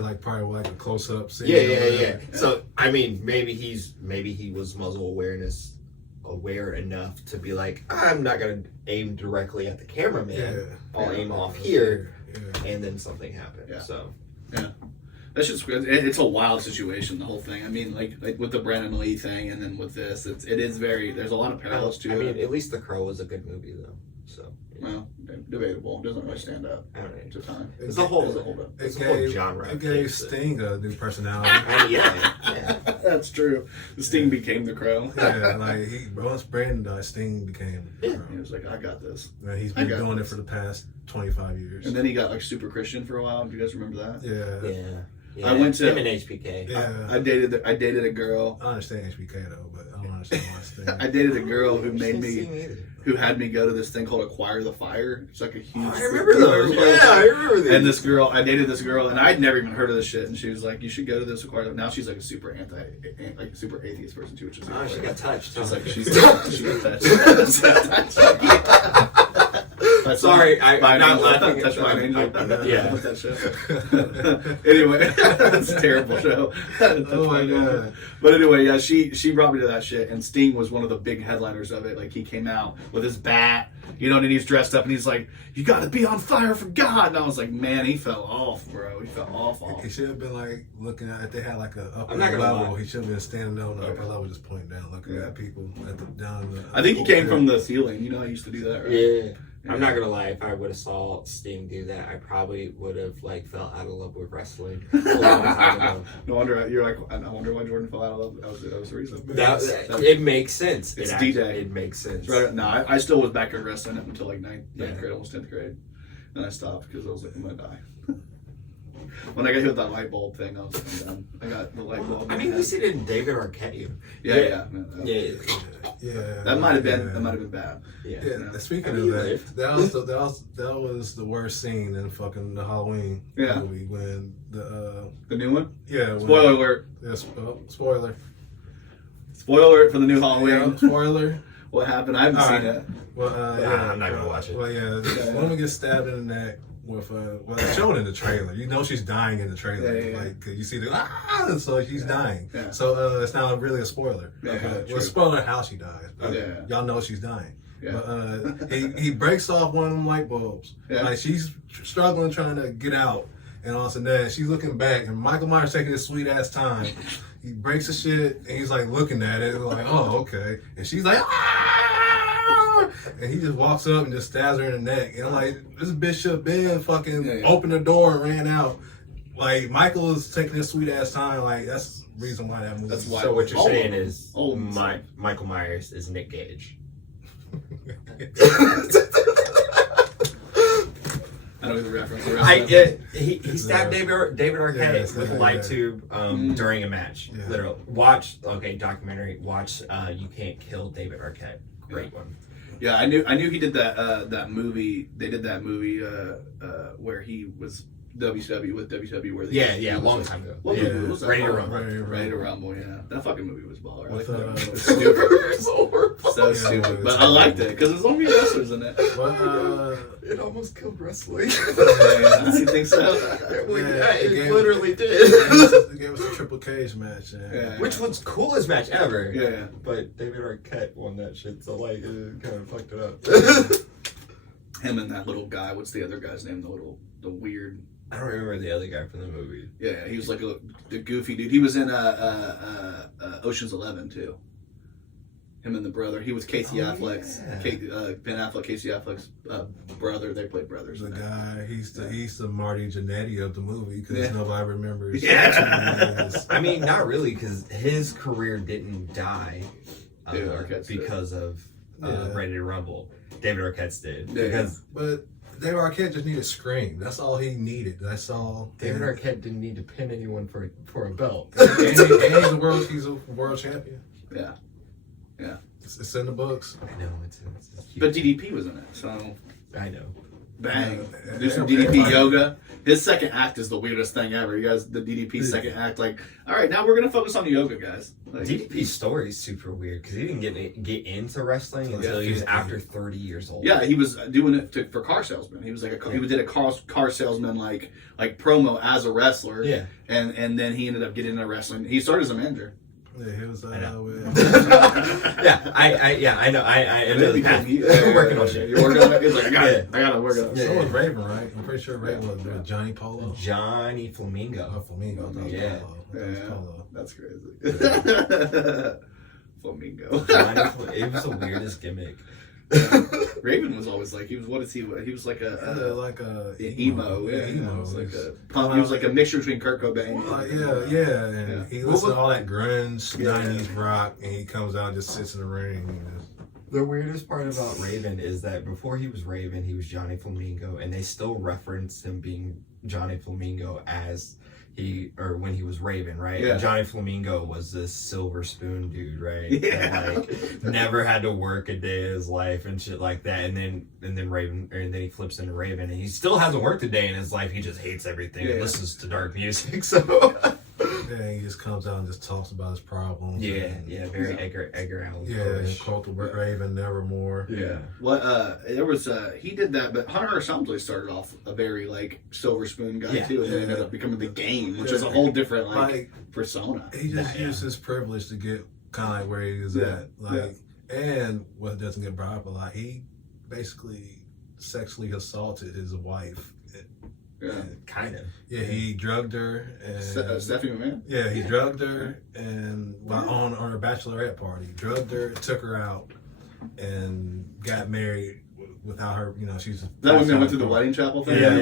Like probably like a close up scene. Yeah. So I mean, maybe he was muzzle aware enough to be like, I'm not gonna aim directly at the cameraman. I'll aim off here, and then something happened. Yeah. So That's just it's a wild situation. The whole thing. I mean, like with the Brandon Lee thing, and then with this, it is very. There's a lot of parallels to it. I mean, at least The Crow was a good movie though. So well, debatable. It doesn't really stand up. I don't know. To time. It's a whole genre. It gave Sting a new personality. yeah. That's true. Sting became the Crow. Yeah, like once Brandon died, Sting became the Crow. He was like, I got this. And he's been doing it for the past 25 years. And then he got like super Christian for a while. Do you guys remember that? Yeah. I went to him and HBK. Yeah. I dated a girl. I understand HBK though, but I don't understand why Sting. I dated a girl who had me go to this thing called Acquire the Fire. It's like a huge. I remember those. Yeah, I remember these. And I dated this girl, and I'd never even heard of this shit. And she was like, "You should go to this Acquire." Now she's like a super super atheist person too, which is she got touched. She's like she got touched. Sorry, I'm not laughing. Touch my angel. Yeah. That show. Anyway, that's a terrible show. Oh my god. But anyway, yeah, she brought me to that shit, and Sting was one of the big headliners of it. Like he came out with his bat, and he's dressed up, and he's like, "You got to be on fire for God." And I was like, "Man, he fell off, bro. He fell off." He should have been like looking at if they had like a upper I'm not gonna level. lie. He should have been standing on the upper level, just pointing down, looking at people at the down. I think he came from the ceiling. You know, I used to do that, right? Yeah. I'm not gonna lie. If I would have saw Sting do that, I probably would have like fell out of love with wrestling. No wonder you're like. I wonder why Jordan fell out of love. That was the reason. It makes sense. It's D-Day. It makes sense. Right. No, I still was back at wrestling up until like ninth grade, almost 10th grade. Then I stopped because I was like, I'm gonna die. When I got hit with that light bulb thing, I was like, I'm done. I got the light bulb. I mean, at least it didn't David Arquette you. Yeah. That might have been bad. Yeah. Speaking of that, that was the worst scene in fucking the Halloween movie when the new one. Yeah. Spoiler alert. Yeah. Spoiler. Spoiler alert for the new Halloween. Yeah, spoiler. What happened? I haven't seen it. Well, I'm not gonna watch it. Well, one woman gets stabbed in the neck with it's shown in the trailer. You know she's dying in the trailer. Like you see the so she's dying. Yeah. So it's not really a spoiler. Well, spoiler how she dies. Y'all know she's dying. Yeah. But he breaks off one of them light bulbs. Yeah. Like she's struggling trying to get out, and all of a sudden she's looking back, and Michael Myers taking his sweet ass time. He breaks the shit, and he's like looking at it, like, oh okay, and she's like, and he just walks up and just stabs her in the neck. And I'm like, this bitch should have been fucking opened the door and ran out. Like Michael is taking his sweet ass time. Like that's the reason why that movie. That's why. So what you're saying is, Michael Myers is Nick Gage. I don't even reference. He stabbed David Arquette with a light tube during a match. Yeah. Literally, watch documentary. Watch You Can't Kill David Arquette. Great one. Yeah, I knew he did that movie. They did that movie where he was WCW with WCW. Where a long time ago. What movie was that? Ready to Rumble. Ready to Rumble. Yeah, that fucking movie was baller. I liked that. With, It was stupid. So horrible. So stupid, but I liked it because there's only wrestlers in it. But It almost killed wrestling. You think so? It literally did. It gave us a triple cage match. Which was coolest match ever. Yeah. But David Arquette won that shit, so like it kind of fucked it up. Him and that little guy. What's the other guy's name? The weird. I don't remember the other guy from the movie. Yeah, he was like the goofy dude. He was in Ocean's 11 too. Him and the brother. He was Casey Affleck's Ben Affleck, Casey Affleck's brother. They played brothers. The guy, he's the Marty Jannetty of the movie because nobody remembers. Yeah. I mean, not really, because his career didn't die because of Ready to Rumble. David Arquette's did. But David Arquette just needed scream. That's all he needed. That's all. David Arquette didn't need to pin anyone for a belt. and he's a world champion. Yeah. Yeah. It's in the books. I know. It's But DDP was in it, so. I know. Bang. Do some DDP yoga. His second act is the weirdest thing ever. You guys, the DDP second act, like, all right, now we're going to focus on the yoga, guys. Like, DDP's story is super weird because he didn't get into wrestling until he was after 30 years old. Yeah, he was doing it for car salesman. He was like he did a car salesman like promo as a wrestler. Yeah. And then he ended up getting into wrestling. He started as a manager. Yeah, he was. I know. With, I know. I know the path. We're working on shit. You're working on it. He's like, I gotta work on it. So was Raven, right? I'm pretty sure Raven was Johnny Polo. Johnny Flamingo. Oh, Flamingo. I thought it was Polo. I thought it was Polo. That's crazy. Flamingo. It was the weirdest gimmick. Raven was always like, he was like a emo. Yeah, emo. He was like a punk. He was like a mixture between Kurt Cobain. And he listens to all that grunge 90s rock, and he comes out and just sits in the ring. And The weirdest part about Raven is that before he was Raven, he was Johnny Flamingo, and they still referenced him being Johnny Flamingo as when he was Raven, right? Yeah. And Johnny Flamingo was this silver spoon dude, right? Yeah. That, like, never had to work a day of his life and shit like that. And then he flips into Raven, and he still hasn't worked a day in his life. He just hates everything and listens to dark music. So yeah, he just comes out and just talks about his problems. Very Edgar Allan. Yeah, called the Raven Nevermore. Yeah. There was he did that, but Hunter R. Sumter started off a very like silver spoon guy too, and then ended up becoming the Game, which is a whole different like persona. He just used his privilege to get kind of like where he is at, and what doesn't get brought up a lot. He basically sexually assaulted his wife. Yeah, kind of. Yeah, he drugged her and Stephanie McMahon. Yeah, he drugged her and on her bachelorette party, drugged her, took her out, and got married without her. You know, she's that when they went to the wedding chapel thing. And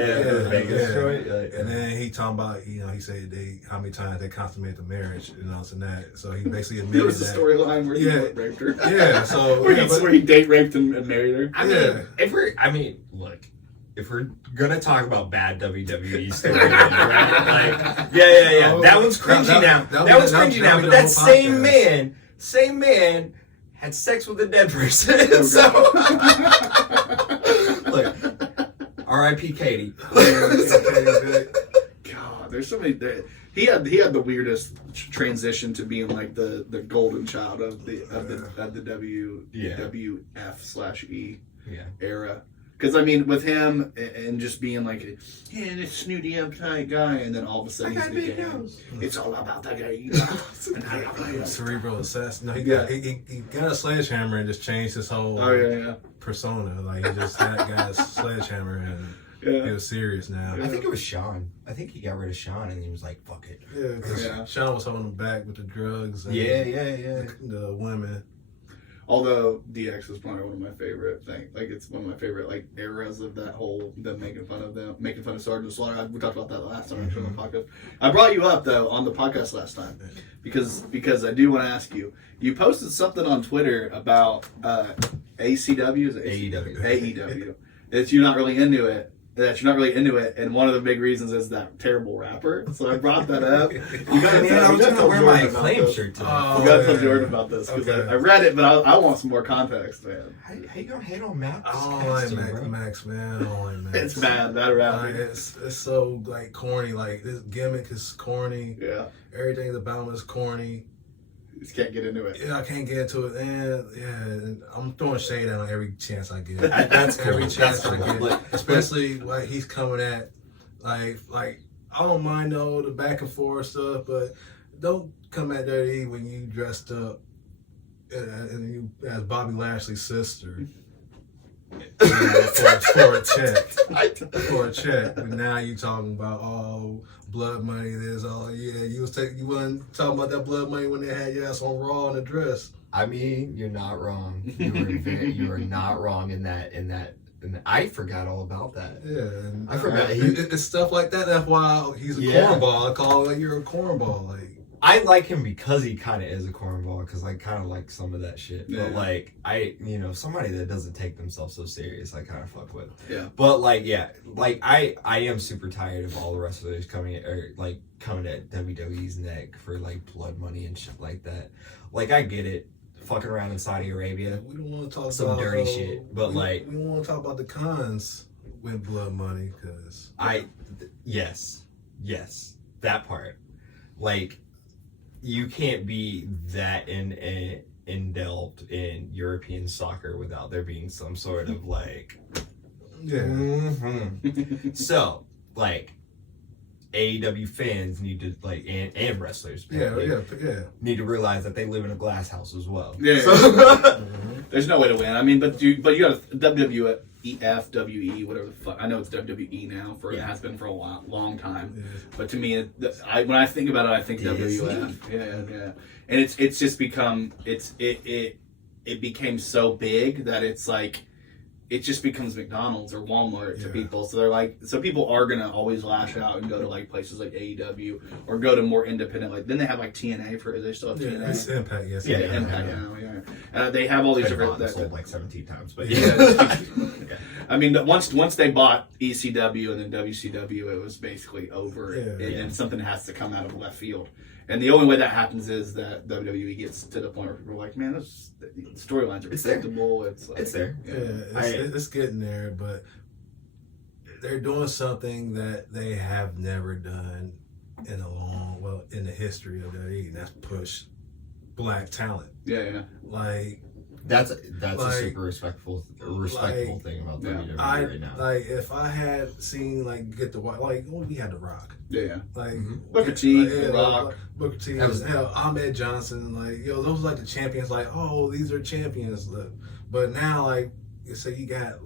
then he talking about, you know, he said how many times they consummated the marriage, you know, and that. So he basically admitted there was a storyline where he raped her. Yeah, so where he date raped and married her. Look. If we're gonna talk about bad WWE stories, right? Like, that one's cringy now. That one's cringy now. But that same man had sex with a dead person. So, look, R.I.P. Katie. God, there's so many. He had the weirdest transition to being like the golden child of the WWF/E era. Because, I mean, with him and just being like, this snooty uptight guy, and then all of a sudden he's the Game. It's all about that guy. Cerebral assassin. No, he got a sledgehammer and just changed his whole persona. Like, he just had a sledgehammer and he was serious now. I think it was Sean. I think he got rid of Sean and he was like, fuck it. Yeah, because Sean was holding him back with the drugs and the women. Although DX is probably one of my favorite things, like it's one of my favorite like eras of that whole them making fun of Sergeant Slaughter. We talked about that last time actually on the podcast. I brought you up though on the podcast last time because I do want to ask you. You posted something on Twitter about ACW, is it AEW. That you're not really into it. And one of the big reasons is that terrible rapper. So I brought that up. You got to wear my Acclaim shirt today. You got to tell Jordan about this because I read it, but I want some more context, man. How you gonna hate on Max? I don't like Max, man. I don't like Max. It's bad around. It's so like corny. Like this gimmick is corny. Yeah. Everything about him is corny. You just can't get into it. Yeah, I can't get into it. And I'm throwing shade at him every chance I get. That's every chance I get. Especially like he's coming at like I don't mind all the back and forth stuff, but don't come at Dirty when you dressed up and you as Bobby Lashley's sister. For a check. But now you talking about blood money. There's you wasn't talking about that blood money when they had your ass on Raw in a dress. I mean, you're not wrong. You are not wrong in that. I forgot all about that. Yeah, I forgot. It's stuff like that. That's why he's a cornball. I call it you're a cornball. Like I like him because he kind of is a cornball. Because I kind of like some of that shit. Yeah. But like somebody that doesn't take themselves so serious, I kind of fuck with. Yeah. But I am super tired of all the wrestlers coming at WWE's neck for like blood money and shit like that. Like I get it. Fucking around in Saudi Arabia. We don't want to talk some about dirty shit, but we don't want to talk about the cons with blood money because yes, that part. Like you can't be that indulged in European soccer without there being some sort of like So like AEW fans need to like and wrestlers Yeah. need to realize that they live in a glass house as well. Yeah. So, There's no way to win. I mean, but you got WWE, FWE, whatever the fuck. I know it's WWE now. It has been for a long time. Yeah. But to me, when I think about it, I think WWF. Yeah. And it's just become it became so big that it's like it just becomes McDonald's or Walmart to people. So they're like, so people are gonna always lash out and go to like places like AEW or go to more independent. Like then they have like TNA for. They still have TNA. It's Impact, yes. Yeah, Impact now. Yeah, they have all these different. sold like 17 times, but yeah. I mean, once they bought ECW and then WCW, it was basically over, and something has to come out of left field. And the only way that happens is that WWE gets to the point where people are like, man, those storylines are predictable. It's like, it's there. It's getting there, but they're doing something that they have never done in the history of WWE, and that's push black talent. Yeah. Like that's a super respectful thing about WWE right now. Like if I had seen we had The Rock. Yeah. Like Booker T, The Rock. Booker T, hell, Ahmed Johnson, those are like the champions, these are champions. But now, so you got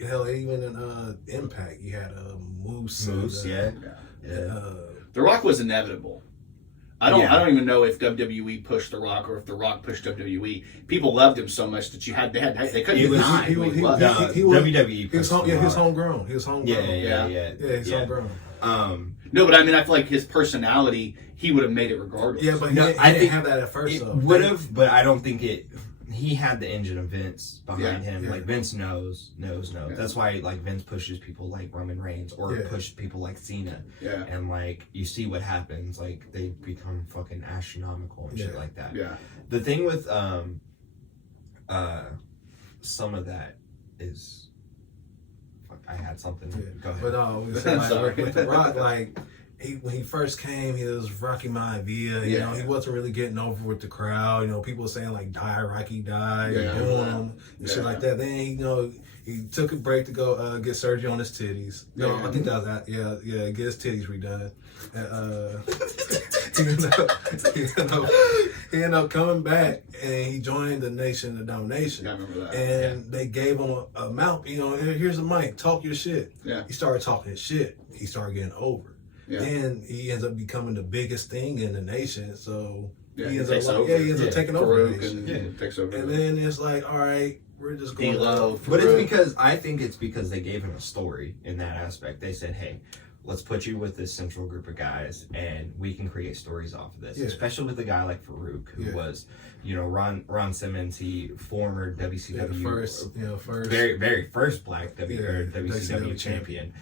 even in Impact, you had Moose. The Rock was inevitable. I don't even know if WWE pushed The Rock or if The Rock pushed WWE. People loved him so much that they couldn't deny who he was. WWE. He was homegrown. He was homegrown. Yeah. He's homegrown. No, but I mean, I feel like his personality, he would have made it regardless. Yeah, but he didn't have that at first. It would have, but I don't think it. He had the engine of Vince behind him. Yeah. Like Vince knows. That's why Vince pushes people like Roman Reigns or push people like Cena. Yeah. And you see what happens. They become fucking astronomical and shit like that. Yeah. The thing with some of that is. I had something. Go ahead. But with The Rock, when he first came, he was Rocky Maivia. You know, he wasn't really getting over with the crowd. You know, people were saying die, Rocky, die, boom, and shit like that. Then he took a break to go get surgery on his titties. I think that was that. Yeah, get his titties redone. He ended up coming back and he joined the Nation of Domination. I remember that. And they gave him a mouth. Here's a mic. Talk your shit. Yeah. He started talking his shit. He started getting over. Yeah. Then he ends up becoming the biggest thing in the nation. So he ends takes up over. he ends up taking over the nation. And takes over. And then it's all right, we're just going D-Lo, but I think it's because they gave him a story in that aspect. They said, hey, let's put you with this central group of guys and we can create stories off of this. Especially with a guy like Farouk, who was, Ron Simmons, he former WCW first very, very first black WCW champion.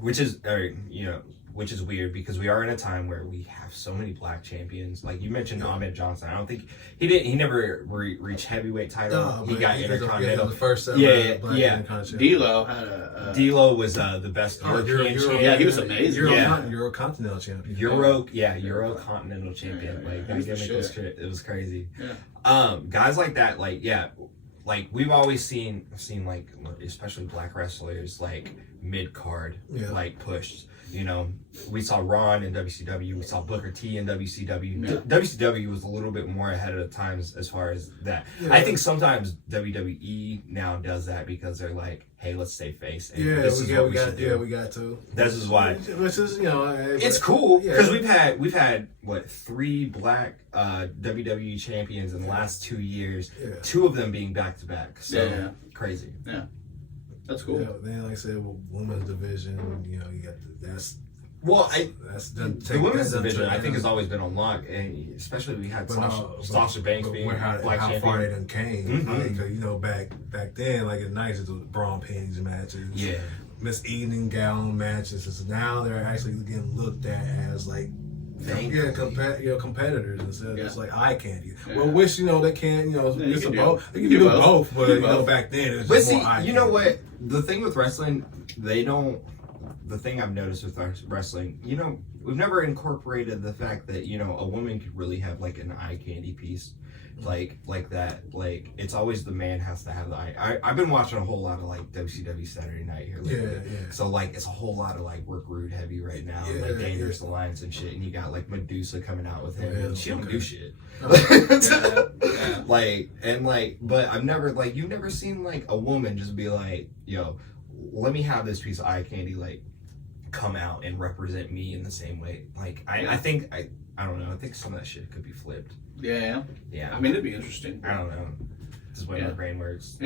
Which is weird because we are in a time where we have so many black champions. Like you mentioned, Ahmed Johnson. I don't think he never reached heavyweight title. He got Intercontinental. The first D-Lo had D-Lo was the best European champion. Yeah, he was amazing. Eurocontinental champion. Eurocontinental champion. That gimmick it was crazy. Yeah. Guys like that, we've always seen especially black wrestlers mid card pushed. We saw Ron in WCW, we saw Booker T in WCW. WCW was a little bit more ahead of the times as far as that. I think sometimes WWE now does that because they're like, hey, let's stay face. And we got to. This is why. Which is it's cool because we've had 3 black WWE champions in the last 2 years. 2 of them being back to back. So crazy. Yeah. That's cool. Then, like I said, women's division, you got the women's division I think has always been on lock, and especially we had Sasha Banks being black champion. How far they done came, because back then, in the 90s, it was Braun Page matches, Miss Evening Gown matches. So now they're actually getting looked at as competitors instead of just eye candy. Well, wish they can it's a both. They can do both, but back then it was just more eye candy. You know what? The thing with wrestling, the thing I've noticed with wrestling, we've never incorporated the fact that, you know, a woman could really have like an eye candy piece. Like that, like it's always the man has to have the eye. I've been watching a whole lot of like WCW Saturday Night here lately. Yeah. So like it's a whole lot of like work rude heavy right now, like Dangerous Alliance and shit. And you got like Medusa coming out with him, and she don't do shit. But I've never like you've never seen like a woman just be like, yo, let me have this piece of eye candy, like come out and represent me in the same way. Like I think I don't know. I think some of that shit could be flipped. Yeah. I mean, it'd be interesting. I don't know. This is the way my brain works.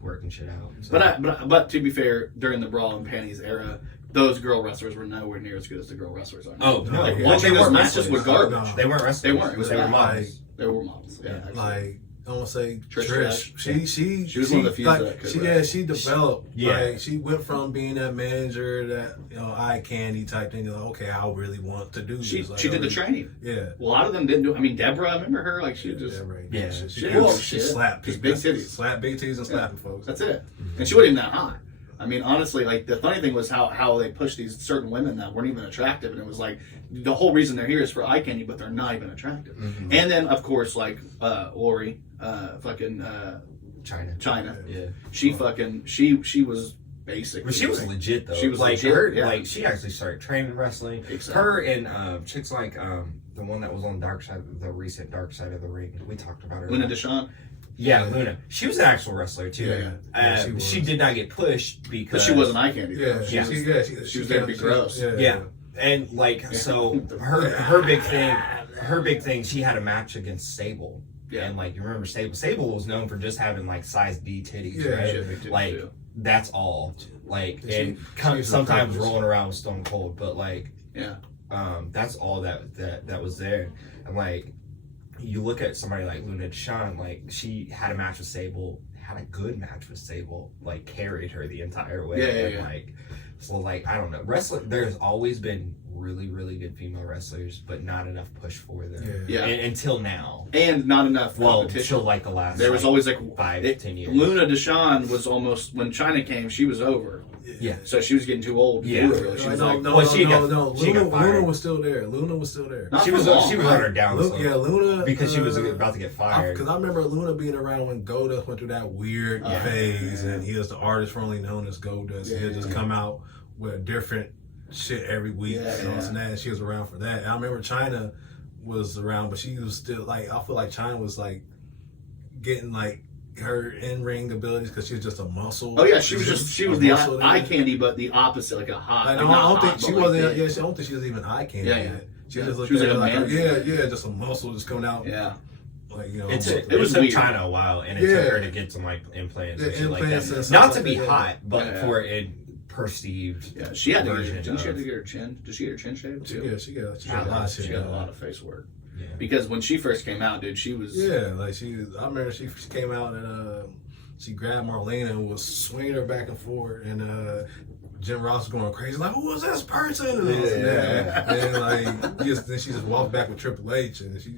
Working shit out. So. But to be fair, during the Brawl and Panties era, those girl wrestlers were nowhere near as good as the girl wrestlers are now. Oh no! Like, watching those matches were garbage. No. They weren't wrestlers. They weren't. They were models. They were models. Yeah. Like I want to say Trish. She was one of the few that could. She developed. Like she went from being that manager, that eye candy type thing. Like, okay, I really want to do this. She did the training. Yeah. A lot of them didn't do. I mean, Deborah, I remember her. Like she just. She slapped just big titties. Slap big titties and slapping folks. That's it. And she wasn't even that hot. I mean, honestly, like the funny thing was how they pushed these certain women that weren't even attractive, and it was like the whole reason they're here is for eye candy, but they're not even attractive. Mm-hmm. And then of course like Lori, China. Yeah. She was basically. But she was legit though. She was like legit, like she actually started training wrestling. Exactly. Her and chicks like the one that was on the recent Dark Side of the Ring. We talked about her. Luna Deshawn. Yeah, Luna. She was an actual wrestler too. She did not get pushed because she wasn't eye candy. She was there to be gross. Yeah. And like so her big thing, she had a match against Sable. Yeah. And like you remember Sable was known for just having like size D titties, right? Like that's all. Like and sometimes rolling around with Stone Cold, but like that's all that was there. And like you look at somebody like Luna Deshawn, like she had a match with Sable, had a good match with Sable, like carried her the entire way. Like so like I don't know. Wrestling there's always been really, really good female wrestlers, but not enough push for them. Until now. And not enough competition. Until like the last there was always like 5-10 years. Luna Deshawn was almost when China came, she was over. Yeah. So she was getting too old. Yeah. She was Luna was still there. She was on her downside. Luna because she was about to get fired. Because I remember Luna being around when Goldust went through that weird phase, and he was the artist formerly known as Goldust. He'd just come out with different shit every week. And she was around for that. And I remember China was around, but she was still like I feel like China was like getting like her in-ring abilities because she was just a muscle. Oh yeah, she was the eye candy, but the opposite, like a hot. Like, I don't think she wasn't. I don't think she was even eye candy. Yet. She was like a man. Just a muscle just coming out. Yeah. Like it was took China a while, and it took her to get some like implants and shit like that. Not to be hot, but for it perceived. Yeah, she had to get. Didn't she have to get her chin? Did she get her chin shaved too? Yeah, she got a lot of shit. She got a lot of face work. Yeah. Because when she first came out, dude, she was... Yeah, like I remember she came out and she grabbed Marlena and was swinging her back and forth, and Jim Ross was going crazy, like, who was this person? And like, then she just walked back with Triple H, and she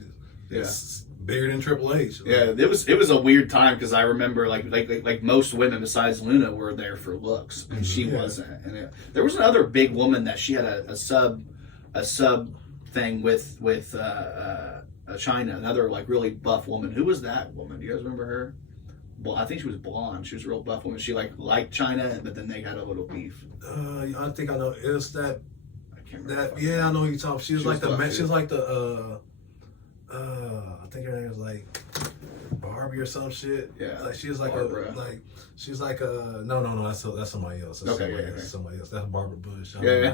just bigger than Triple H. Like, it was a weird time because I remember like most women besides Luna were there for looks, and she wasn't. And there was another big woman that she had a sub thing with China, another like really buff woman. Who was that woman? Do you guys remember her? Well, I think she was blonde. She was a real buff woman. She liked China, but then they got a little beef. I think I know. It's that. I can't remember. I know who you're talking. She was like the. I think her name was like Barbie or some shit. Yeah. Like she was like Barbara. She's like no, that's somebody else. That's somebody else. That's Barbara Bush. They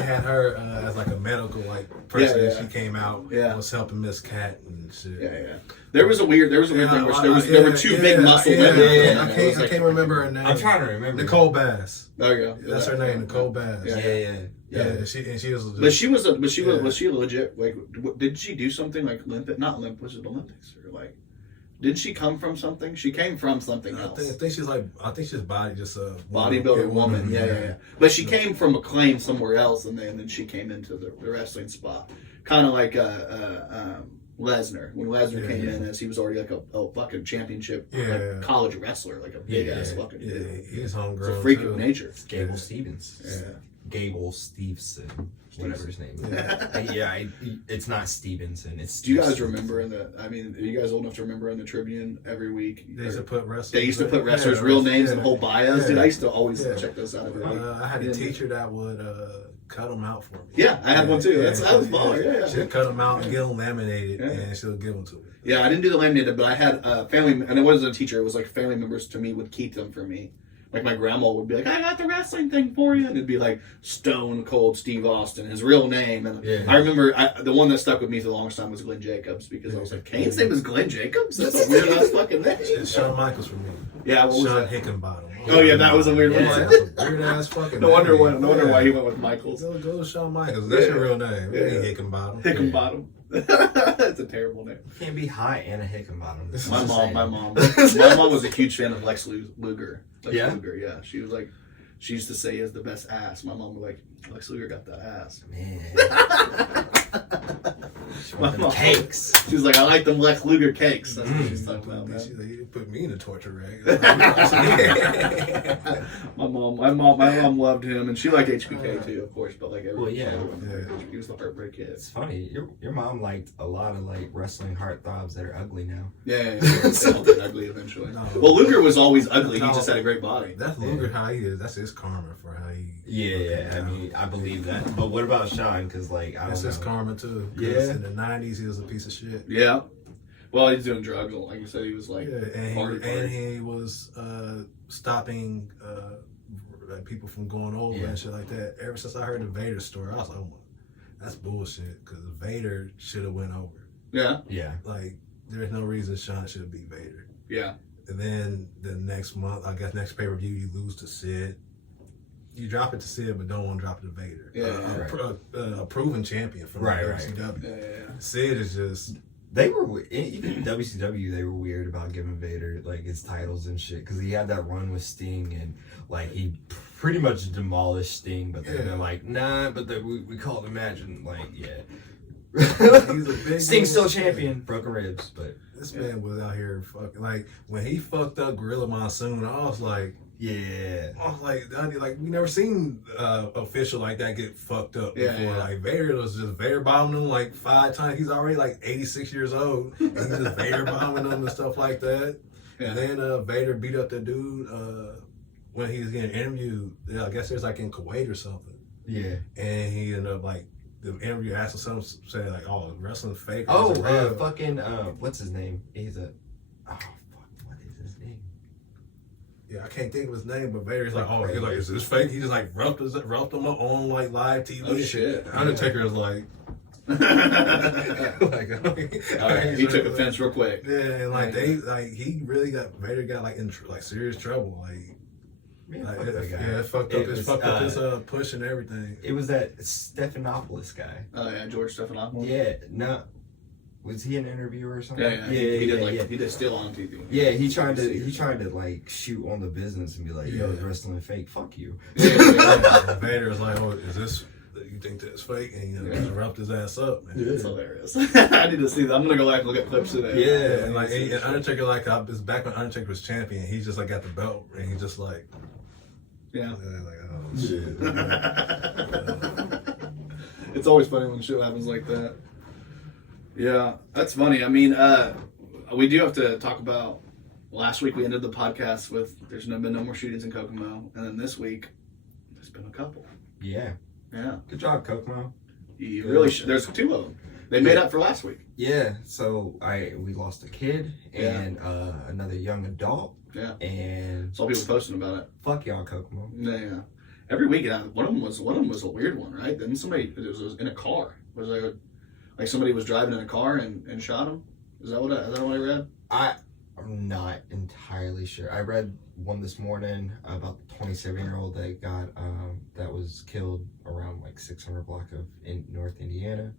had her as like a medical like person. She came out and was helping Miss Cat and shit. Yeah. There was a weird thing where there were two big muscle women. I can't remember her name. I'm trying to remember. Nicole Bass. There you go. That's her name, Nicole Bass. Yeah. She was. Was she legit? Like, did she do something like was it Olympics or like? Did she come from something? She came from something else. I think she's just a bodybuilder woman. Yeah. But she came from Acclaim somewhere else, and then she came into the wrestling spot, kind of like Lesnar. When Lesnar came in, as he was already like a fucking championship college wrestler, like a big ass fucking dude. He's homegrown. It's a freak of nature. Gable Stevens. Gable Steveson, whatever his name is. It's not Stevenson. It's. Do you guys remember are you guys old enough to remember in the Tribune every week? They used to put wrestlers. They used to put wrestlers' real names and whole bios. Yeah. Dude, I used to always check those out every week. I had a teacher that would cut them out for me. Yeah, I had one too. That was baller. Yeah. She'd cut them out and get them laminated, and she'll give them to me. Yeah, I didn't do the laminated, but I had family, and it wasn't a teacher. It was like family members to me would keep them for me. Like my grandma would be like, I got the wrestling thing for you. And it'd be like Stone Cold Steve Austin, his real name. And I remember the one that stuck with me for the longest time was Glenn Jacobs because I was like, Kane's name is Glenn Jacobs? That's a weird ass fucking name. It's Shawn Michaels for me. Yeah, what was Shawn that? Hickenbottom. Oh yeah, that was a weird one. That's a weird ass fucking No wonder name. why he went with Michaels. Go to Shawn Michaels. That's your real name. It ain't Hickenbottom. Hickenbottom. That's a terrible name. You can't be high and a Hickenbottom. My mom was a huge fan of Lex Luger. Luger, yeah. She was like, she used to say he has the best ass. My mom was like, Lex Luger got that ass. Man. My mom, cakes. She was like, I like them Lex Luger cakes. That's what she's talking about. She's like, you put me in a torture rag. my mom loved him, and she liked HBK too, of course. But like everyone, he was the Heartbreak Kid. It's funny. Your mom liked a lot of like wrestling heartthrobs that are ugly now. Yeah. They all get ugly eventually. No. Well, Luger was always ugly. He just had a great body. That's Luger how he is. That's his karma for how he. Yeah. I mean, I believe that. But what about Shawn? Because like that's his karma too. Yeah. In the '90s, he was a piece of shit. Yeah. Well, he's doing drugs. Like you said, he was like. Yeah, and he was stopping like people from going over and shit like that. Ever since I heard the Vader story, I was like, oh, that's bullshit. Because Vader should have went over. Yeah. Yeah. Like, there's no reason Shawn should beat Vader. Yeah. And then the next month, I guess next pay-per-view, you lose to Sid. You drop it to Sid, but don't want to drop it to Vader. Yeah. A proven champion from WCW. Yeah. Sid is just... They were, even WCW, they were weird about giving Vader, like, his titles and shit. Because he had that run with Sting, and, like, he pretty much demolished Sting. But then they're like, nah, but we called the match, and, like, He's a big Sting's still champion. Broken ribs, but... This man was out here fucking... Like, when he fucked up Gorilla Monsoon, I was like... we never seen official like that get fucked up before. Yeah. Like Vader was just Vader bombing him like 5 times. He's already like 86 years old. And he's just Vader bombing him and stuff like that. Yeah. And then Vader beat up the dude when he was getting interviewed. I guess it was like in Kuwait or something. Yeah. And he ended up like the interview asked him something, say like, "Oh, wrestling's fake." Fucking what's his name? He's a what is his name? Yeah, I can't think of his name, but Vader's like, oh, he's like, is this fake? He just like roughed him up on like live TV. Oh shit! Undertaker is like, he took offense real quick. Yeah, and he really Vader got like in like serious trouble. Like, it fucked up his push and everything. It was that Stephanopoulos guy. Oh yeah, George Stephanopoulos. Yeah, no. Was he an interviewer or something? Yeah. He did still on TV. Yeah, he tried to like shoot on the business and be like, "Yo, is wrestling fake? Fuck you." Vader was like, "Oh, is this? You think that's fake?" And just wrapped his ass up. Man. It's hilarious. I need to see that. I'm gonna go back and look at clips today. Yeah, and like Undertaker, like this back when Undertaker was champion, he just like got the belt and he just like, like, oh shit. It's always funny when shit happens like that. Yeah, that's funny. I mean, we do have to talk about last week we ended the podcast with there's been no more shootings in Kokomo, and then this week there's been a couple. Yeah. Good job, Kokomo. You really there's 2 of them. They made up for last week. Yeah. So we lost a kid and another young adult. Yeah. And saw people posting about it. Fuck y'all, Kokomo. Yeah. Every week, one of them was a weird one, right? Then it was in a car. It was like somebody was driving in a car and shot him. Is that what I read? I'm not entirely sure. I read one this morning about the 27-year-old that got that was killed around like 600 block of North Indiana,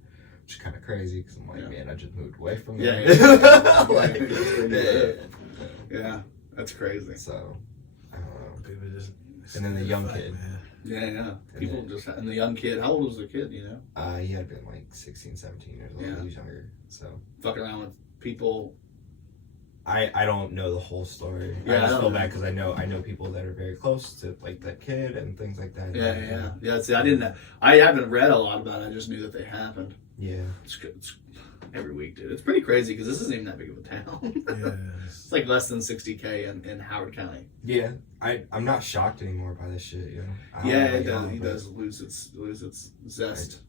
which is kind of crazy because I'm like, man, I just moved away from there. Yeah, that's crazy. So I don't know. People just and then the young kid. Man. Yeah. People and the young kid. How old was the kid? You know? He had been like 16, 17 years old. He was younger. So fucking around with people I don't know the whole story. I just feel bad because I know people that are very close to like that kid and things like that. Yeah. See, I haven't read a lot about it. I just knew that they happened. Yeah. It's every week, dude. It's pretty crazy because this isn't even that big of a town. It's like less than 60K in Howard County. Yeah. I'm not shocked anymore by this shit. You know. It does lose its zest.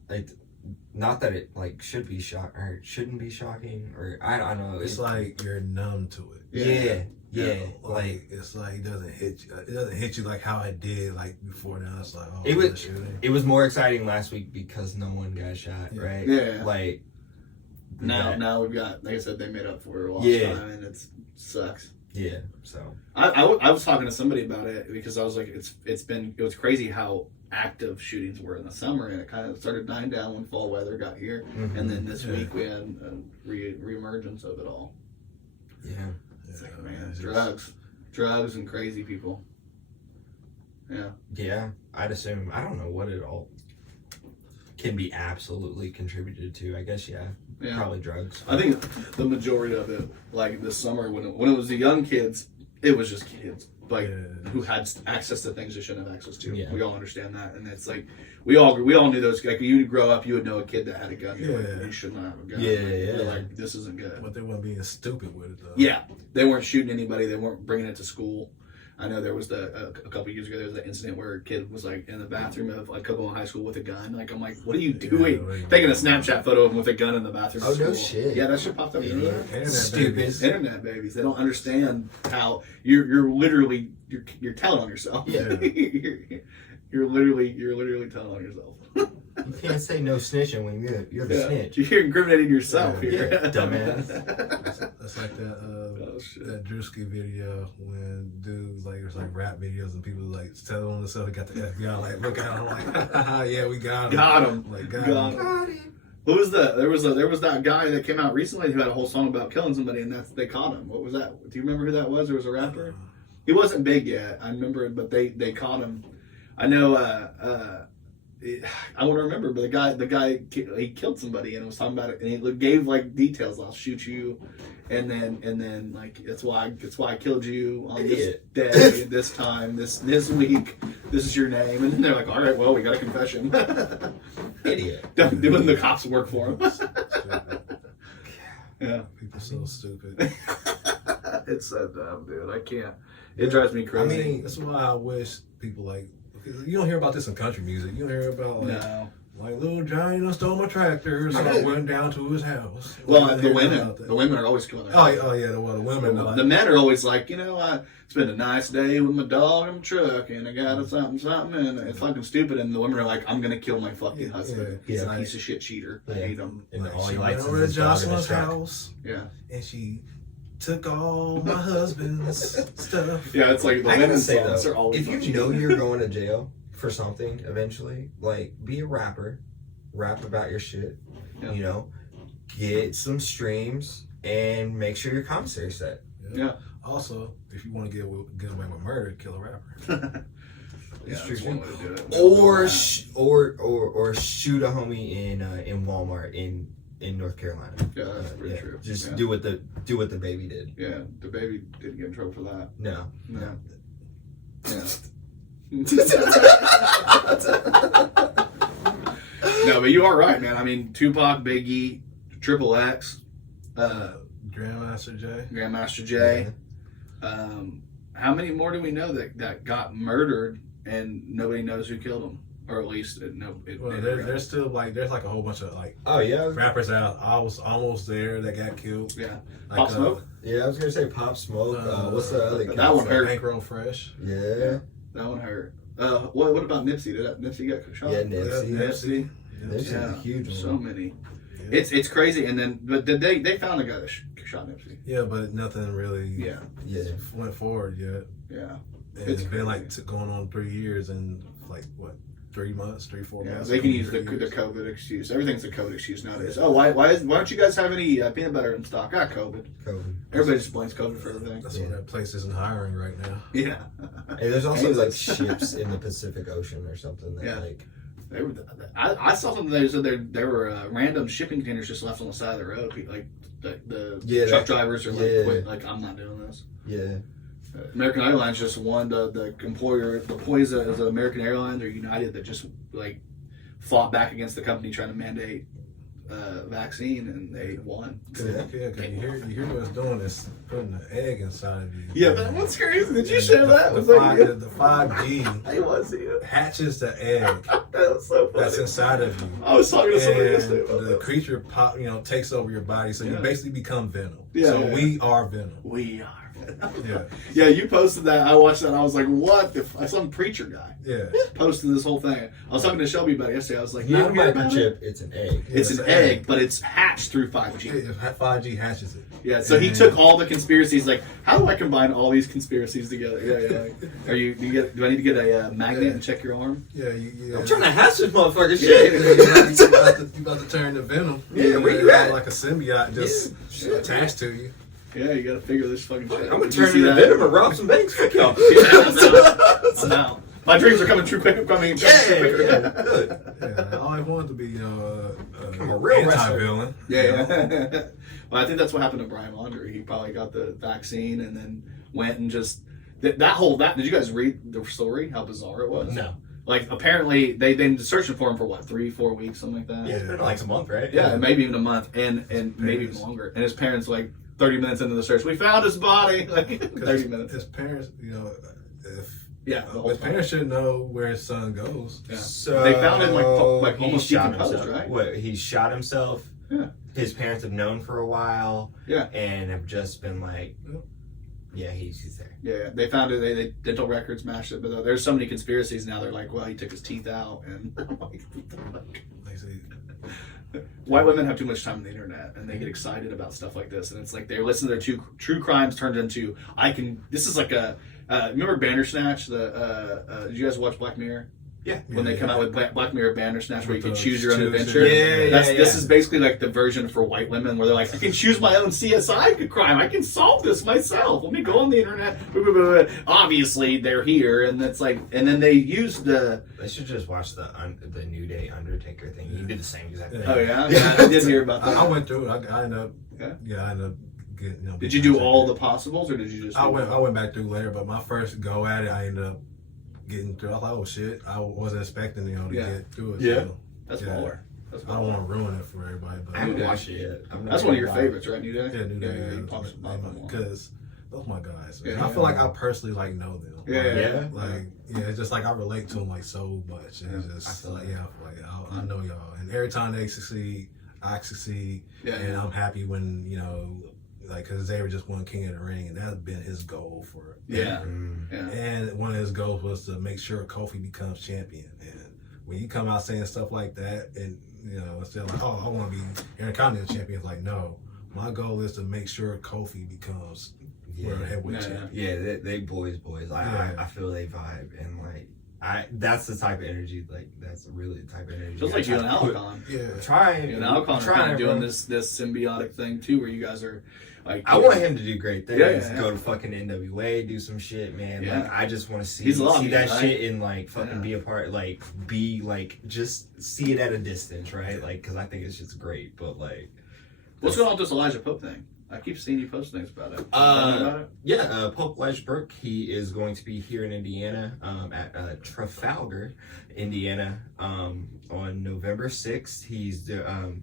Not that it like should be shock or shouldn't be shocking, or I don't know. It's like you're numb to it. Yeah. Like it's like it doesn't hit you. It doesn't hit you like how it did like before. Now it's like it was more exciting last week because no one got shot, right? Yeah. Like now we've got, like I said, they made up for lost time, and it sucks. Yeah. So I was talking to somebody about it because I was like, it was crazy how active shootings were in the summer, and it kind of started dying down when fall weather got here, and then this week we had a reemergence of it all. Yeah. It's like, man, drugs and crazy people. Yeah, I'd assume. I don't know what it all can be absolutely contributed to. I guess probably drugs. I think the majority of it, like this summer when it was the young kids, it was just kids like who had access to things they shouldn't have access to. Yeah. We all understand that, and it's like we all knew those. Like you would grow up, you would know a kid that had a gun. You're like, you should not have a gun. You're like, this isn't good. But they weren't being stupid with it though. Yeah, they weren't shooting anybody. They weren't bringing it to school. I know there was a couple years ago there was an incident where a kid was like in the bathroom of like Kokomo High School with a gun. Like I'm like, what are you doing? Taking a Snapchat photo of him with a gun in the bathroom. Oh no shit! Yeah, that shit popped up. Stupid internet babies. They don't understand how you're literally you're telling on yourself. Yeah, you're literally telling on yourself. You can't say no snitching when you're the snitch. You're incriminating yourself. Dumbass. That's like that Drewski video when dudes like there's like rap videos and people like telling on themselves. He got the FBI like look at him like yeah we got him. Like got him. Who was that? There was that guy that came out recently who had a whole song about killing somebody, and they caught him. What was that? Do you remember who that was? There was a rapper. He wasn't big yet. I remember, but they caught him. I know. I won't remember, but the guy he killed somebody and was talking about it, and he gave like details. I'll shoot you, and then like that's why I killed you on this day, this time, this week. This is your name, and then they're like, all right, well, we got a confession. Idiot. Doing the cops work for him. Yeah, people so stupid. It's so dumb, dude. I can't. It drives me crazy. I mean, that's why I wish people like. You don't hear about this in country music. You don't hear about like Little Johnny done stole my tractor, so I went down to his house. Well, the women are always killing their husbands. Oh yeah, the women. The men are always like, I spent a nice day with my dog in the truck, and I got a something, and it's fucking stupid. And the women are like, I'm gonna kill my fucking husband. He's a piece of shit cheater. I hate him. And all she went over to Jocelyn's house. Yeah, and she took all my husband's stuff. Yeah, it's like the women's songs are always. If you know you're going to jail for something eventually, like be a rapper, rap about your shit. Yeah. Get some streams and make sure your commissary set. Yeah. Also, if you want to get away with murder, kill a rapper. That's one way to do it. Or shoot a homie in Walmart in North Carolina. Yeah, that's pretty true. Just do what the baby did. Yeah, the baby didn't get in trouble for that. No. Yeah. No, but you are right, man. I mean, Tupac, Biggie, Triple X, Grandmaster J. Yeah. How many more do we know that got murdered and nobody knows who killed them? Or at least there's still there's like a whole bunch of rappers out. I was almost there that got killed. Yeah, like, Pop Smoke. Yeah, I was gonna say Pop Smoke. What's the other? That one hurt. Bankroll Fresh. Yeah, that one hurt. What about Nipsey? Did Nipsey get shot? Yeah, Nipsey. Nipsey's a huge one. So many. Yeah. It's crazy. And then, but they found the guy that shot Nipsey. Yeah, but nothing really. Yeah. Went forward yet. Yeah. It's been going on 3 years and 3 months, 4 months. They can use the COVID excuse. Everything's a COVID excuse nowadays. Oh, why don't you guys have any peanut butter in stock? COVID. Everybody just blames COVID for everything. That's why that place isn't hiring right now. Yeah. Hey, there's also ships in the Pacific Ocean or something that They were. I saw something. They said there were random shipping containers just left on the side of the road. Like the truck drivers are like, quit. Like, I'm not doing this. Yeah. American Airlines just won the employees of American Airlines or United that just like fought back against the company trying to mandate vaccine, and they won. Yeah, you hear what it's doing is putting an egg inside of you. Yeah, that was crazy. Did you share that? The 5G I was here. hatches the egg That was so funny. that's inside of you. I was talking to somebody And yesterday about the that. creature takes over your body, so you basically become Venom. Yeah, so yeah. we are Venom. We are. Yeah, Yeah, you posted that. I watched that. And I was like, "What?" Some preacher guy yeah. posted this whole thing. I was talking to Shelby about it yesterday. I was like, Not a "You hear about it? microchip, it's an egg. It's an egg, but it's hatched through 5G." 5G hatches it. Yeah, so he took all the conspiracies. Like, how do I combine all these conspiracies together? Yeah. Like, do I need to get a magnet and check your arm? Yeah, you I'm trying to hatch this motherfucker Yeah. shit. you about to turn to Venom. Yeah, where you at? Like a symbiote just attached to you. Yeah, you got to figure this fucking shit. I'm gonna Did you turn see into that? Venom and rob some banks. Fuck y'all. I'm out. My dreams are coming true quicker. Coming quicker. Yeah, good. Yeah, I always wanted to be I'm a real anti-villain. Yeah. Well, I think that's what happened to Brian Laundrie. He probably got the vaccine and then went and just that did you guys read the story? How bizarre it was? No. Like, apparently they've been searching for him for what, 3-4 weeks, something like that. Yeah, it's been like a month, right? Yeah, maybe even a month, and maybe even longer. And his parents, like 30 minutes into the search, we found his body. Like 30 minutes. His parents, His parents should know where his son goes. Yeah. So They found him like he almost shot decomposed, himself. right? What, he shot himself? Yeah. His parents have known for a while. Yeah. And have just been like, yeah, he's there. Yeah, they found it. They dental records matched it, but there's so many conspiracies now. They're like, well, he took his teeth out, and I'm like, what the fuck? They say, White women have too much time on the internet, and they get excited about stuff like this, and it's like they're listening to their true crimes turned into This is like a. Remember Bandersnatch? Did you guys watch Black Mirror? Yeah. When they come out with Black Mirror Bandersnatch, where you can With choose the your own choose- adventure. This yeah. is basically like the version for white women, where they're like, I can choose my own CSI crime. I can solve this myself. Let me go on the internet. Obviously, they're here, and it's like, and then they use the. They should just watch the New Day Undertaker thing. He did the same exact thing. Oh yeah, I did hear about that. I went through it. I ended up. Yeah? I ended up getting. Did you do all the possibles, or did you just? I went back through later, but my first go at it, I ended up getting through. I was like, oh shit, I wasn't expecting to get through it. Yeah. So, That's baller. That's I don't want to ruin it for everybody, but I haven't watched it yet. That's one of your favorites, right? New Day. Yeah, New Day. you pop some more. Because those are my guys. Yeah, I feel like I personally know them. Yeah. It's just like I relate to them like so much. And it's just I feel like I know y'all, and every time they succeed, I succeed, Yeah. and I'm happy when because they were just won King of the Ring, and that's been his goal for Yeah. Mm. Yeah. And one of his goals was to make sure Kofi becomes champion. And when you come out saying stuff like that, and instead of like, oh, I want to be Intercontinental champion, it's like, no, my goal is to make sure Kofi becomes world heavyweight champion. Yeah, they boys. I feel they vibe, and that's the type of energy. Like, that's really the type of energy. Feels like you and Alcon. Yeah. Trying. You and Alcon are kind of doing this symbiotic thing too, where you guys are like. I want him to do great things. Yeah. Go to fucking NWA, do some shit, man. Yeah. Like, I just want to see He's loving that it, right? shit and fucking be a part. Just see it at a distance, right? Like, because I think it's just great. But what's going on with this Elijah Pope thing? I keep seeing you post things about it. Yeah, Pope Elijah Burke, he is going to be here in Indiana at Trafalgar, Indiana, on November 6th.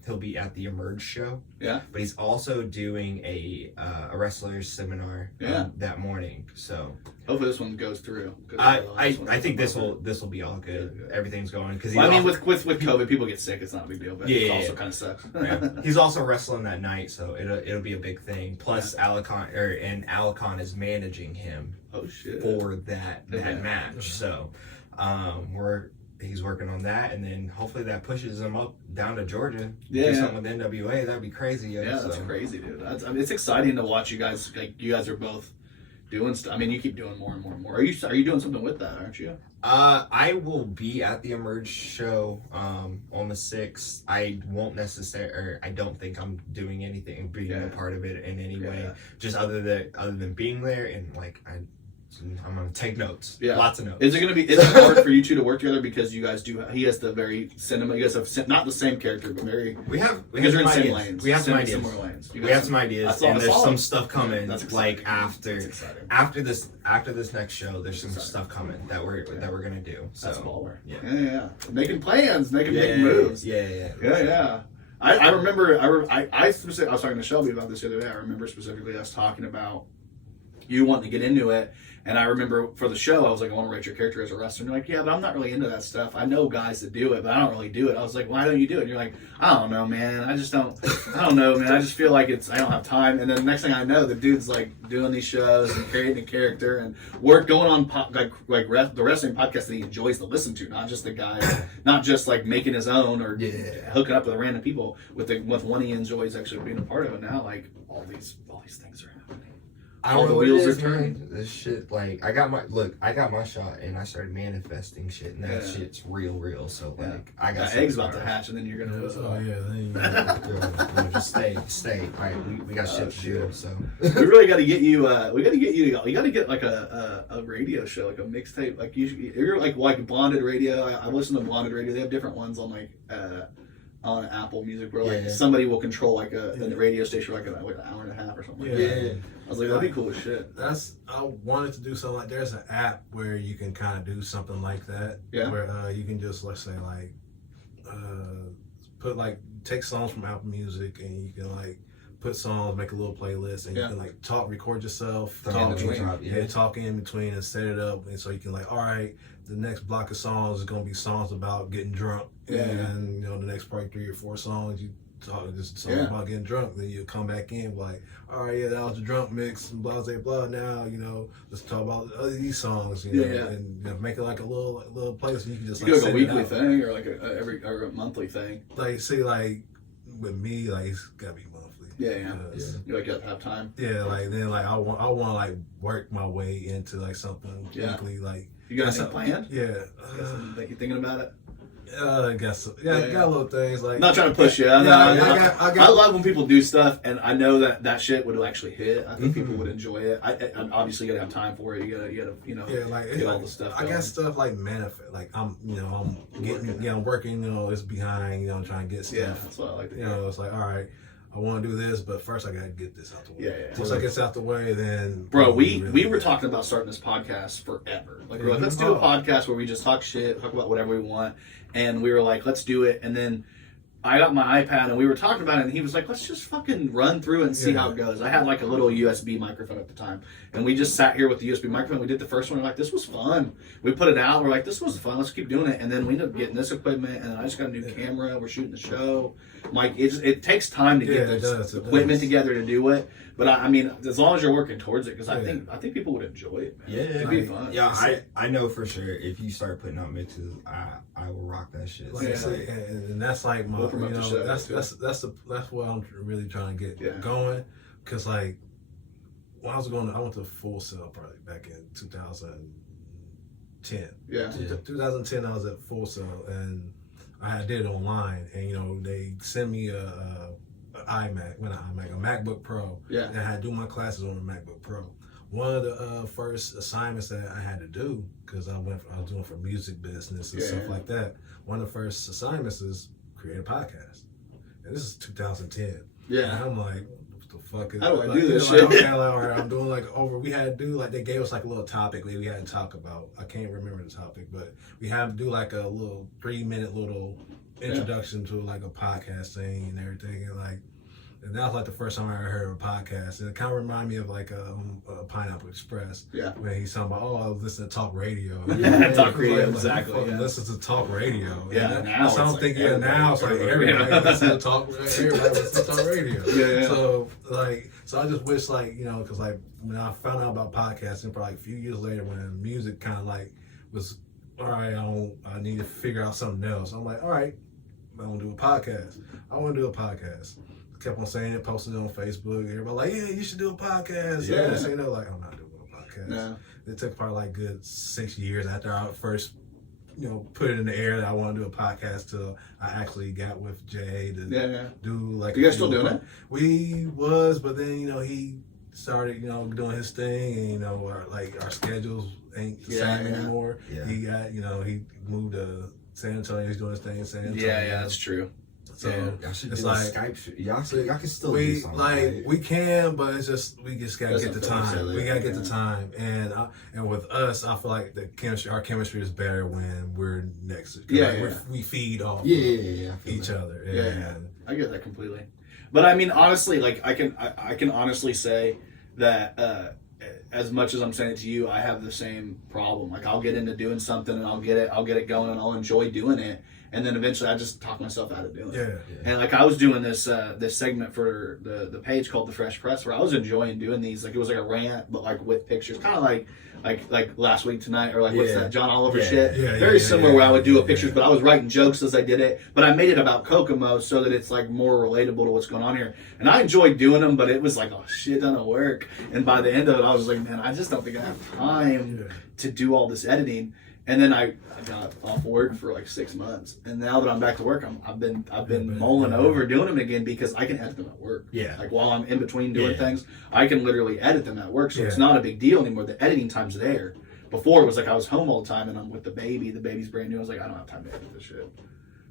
He'll be at the Emerge show. Yeah. But he's also doing a wrestler's seminar that morning. So hopefully this one goes through. I think this will be all good. Everything's going because with COVID, people get sick. It's not a big deal, but it also kind of sucks. Yeah. He's also wrestling that night, so it'll be a big thing. Plus, Alcon is managing him. Oh shit! For that match, so he's working on that, and then hopefully that pushes him up down to Georgia. Do something with NWA. That'd be crazy. Yeah, that's crazy, dude. It's exciting to watch you guys. Like, you guys are both doing stuff. I mean, you keep doing more and more and more. Are you doing something with that? Aren't you? I will be at the Emerge show on the 6th. I won't necessarily. I don't think I'm doing anything, being a part of it in any way. Just other than being there and I'm gonna take notes. Yeah, lots of notes. Is it hard for you two to work together because you guys do? He has the very cinema. You guys have not the same character, but very. Because you're in some same lanes. We have some ideas. Similar lanes. We have some ideas, and there's some stuff coming. That's like exciting. after this next show, there's some stuff coming that we're gonna do. So that's baller. Yeah. Making plans, making moves. Yeah. I remember. I was talking to Shelby about this the other day. I remember specifically us talking about you wanting to get into it. And I remember for the show, I was like, I want to write your character as a wrestler. And you're like, yeah, but I'm not really into that stuff. I know guys that do it, but I don't really do it. I was like, why don't you do it? And you're like, I don't know, man. I don't know, man. I just feel like I don't have time. And then the next thing I know, the dude's like doing these shows and creating a character and going on the wrestling podcast that he enjoys to listen to, not just the guy, not just like making his own or hooking up with random people with one he enjoys actually being a part of. And now like all these things are happening. All the wheels are turning. This shit, like, I got my shot, and I started manifesting shit, and that shit's real. So, like, I got eggs about to hatch, and then you're gonna. Then just stay. All right, we got shit to do. So we really got to get you. We got to get you. You got to get like a radio show, like a mixtape. Like you're like Blonded Radio. I listen to Blonded Radio. They have different ones on like. On Apple Music, where like somebody will control like a radio station for like an hour and a half or something. I was like, that'd be cool as shit. I wanted to do something like. There's an app where you can kind of do something like that. Yeah. Where you can just let's say like take songs from Apple Music and you can like put songs, make a little playlist, and you can like record yourself, talk in between, and set it up, and so you can like, all right, the next block of songs is gonna be songs about getting drunk, and you know the next probably 3 or 4 songs you talk just songs about getting drunk. Then you come back in like, all right, that was the drunk mix, and blah blah blah. Now let's talk about these songs, and make it like a little playlist. And you can just like a weekly thing or like a monthly thing. Like see like with me like it's gotta be monthly. Yeah. You like have time. Yeah, like then like I want to like work my way into like something weekly. Like you got anything planned? Yeah. Like you thinking about it? I guess so. I got little things like. I'm not trying to push you. I love when people do stuff, and I know that shit would actually hit. I think people would enjoy it. I obviously gotta have time for it. You gotta like get all the stuff. I got stuff like manifest. Like I'm getting I'm working. It's behind. Trying to get stuff. Yeah, that's what I like to hear. It's like all right. I want to do this, but first I got to get this out the way. Yeah. Once I get this out the way, then... Bro, we were talking about starting this podcast forever. Like, we were like, let's do a podcast where we just talk shit, talk about whatever we want. And we were like, let's do it. And then I got my iPad and we were talking about it, and he was like, let's just fucking run through it and see how it goes. I had like a little USB microphone at the time. And we just sat here with the USB microphone. We did the first one. We're like, this was fun. We put it out. We're like, this was fun. Let's keep doing it. And then we ended up getting this equipment, and I just got a new camera. We're shooting the show. Like, it takes time to get this equipment together to do it. But I mean, as long as you're working towards it, because I think people would enjoy it, man. Yeah, it'd be fun. Yeah, I know for sure. If you start putting out mixes, I will rock that shit. And that's like my, that's what I'm really trying to get going. Because like when I went to Full Sail probably back in 2010. Yeah. 2010, I was at Full Sail and I did it online, and they sent me a MacBook Pro. Yeah. And I had to do my classes on a MacBook Pro. One of the first assignments that I had to do, because I was doing for music business and stuff like that. One of the first assignments is create a podcast, and this is 2010. Yeah. And I'm like, what the fuck is? How do I do this shit? Okay, all right, I'm doing we had to do they gave us like a little topic we had to talk about. I can't remember the topic, but we had to do like a little 3-minute little introduction to like a podcast thing and everything, and that was like the first time I ever heard of a podcast, and it kind of reminded me of like a Pineapple Express. Yeah. When he's talking about, I was listening to talk radio. Talk radio, exactly. Listen to talk radio. Yeah. Now it's like now it's like everybody listens to talk. Everybody listens to talk radio. Yeah. So I just wish because when I found out about podcasting, probably a few years later, when music kind of was all right, I need to figure out something else. I'm like, all right, I want to do a podcast. I want to do a podcast. Kept on saying it, posting it on Facebook. Everybody like, yeah, you should do a podcast. Yeah. I'm not doing a podcast. No. It took probably like good 6 years after I first, put it in the air that I want to do a podcast till I actually got with Jay to do like. You guys still doing it? We was, but then he started, doing his thing, and our schedules ain't the same anymore. Yeah. He got, he moved to San Antonio. He's doing his thing in San Antonio. Yeah, that's true. So y'all should it's do like Skype. Y'all can still do something. Right? we can, but it's just we just gotta get the time. We gotta get the time, and with us, I feel like our chemistry is better when we're next. We feed off each other. Yeah, I get that completely. But I mean, honestly, like I can honestly say that as much as I'm saying it to you, I have the same problem. Like I'll get into doing something and I'll get it going and I'll enjoy doing it. And then eventually I just talk myself out of doing it. Yeah. And like I was doing this segment for the page called The Fresh Press where I was enjoying doing these. Like it was like a rant, but like with pictures. Kind of like Last Week Tonight or like what's that, John Oliver shit. Very similar where I would do pictures, but I was writing jokes as I did it. But I made it about Kokomo so that it's like more relatable to what's going on here. And I enjoyed doing them, but it was like a shit ton of work. And by the end of it, I was like, man, I just don't think I have time to do all this editing. And then I got off work for like 6 months, and now that I'm back to work, I've been mulling over doing them again because I can edit them at work. Yeah. Like while I'm in between doing things, I can literally edit them at work, so it's not a big deal anymore. The editing time's there. Before it was like I was home all the time, and I'm with the baby. The baby's brand new. I was like, I don't have time to edit this shit.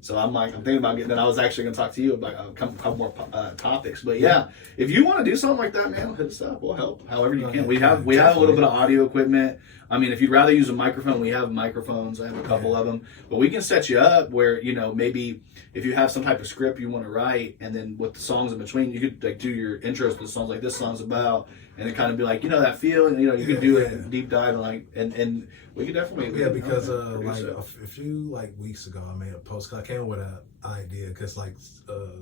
So I'm thinking about getting. Then I was actually going to talk to you about a couple more topics. But yeah, if you want to do something like that, man, hit us up. We'll help however you can. We have a little bit of audio equipment. I mean, if you'd rather use a microphone, we have microphones. I have a couple of them. But we can set you up where, maybe if you have some type of script you want to write, and then with the songs in between, you could like do your intros to the songs like this song's about, and it kind of be like, that feel, and you could do it deep dive and we could definitely because a few weeks ago I made a post because I came up with an idea because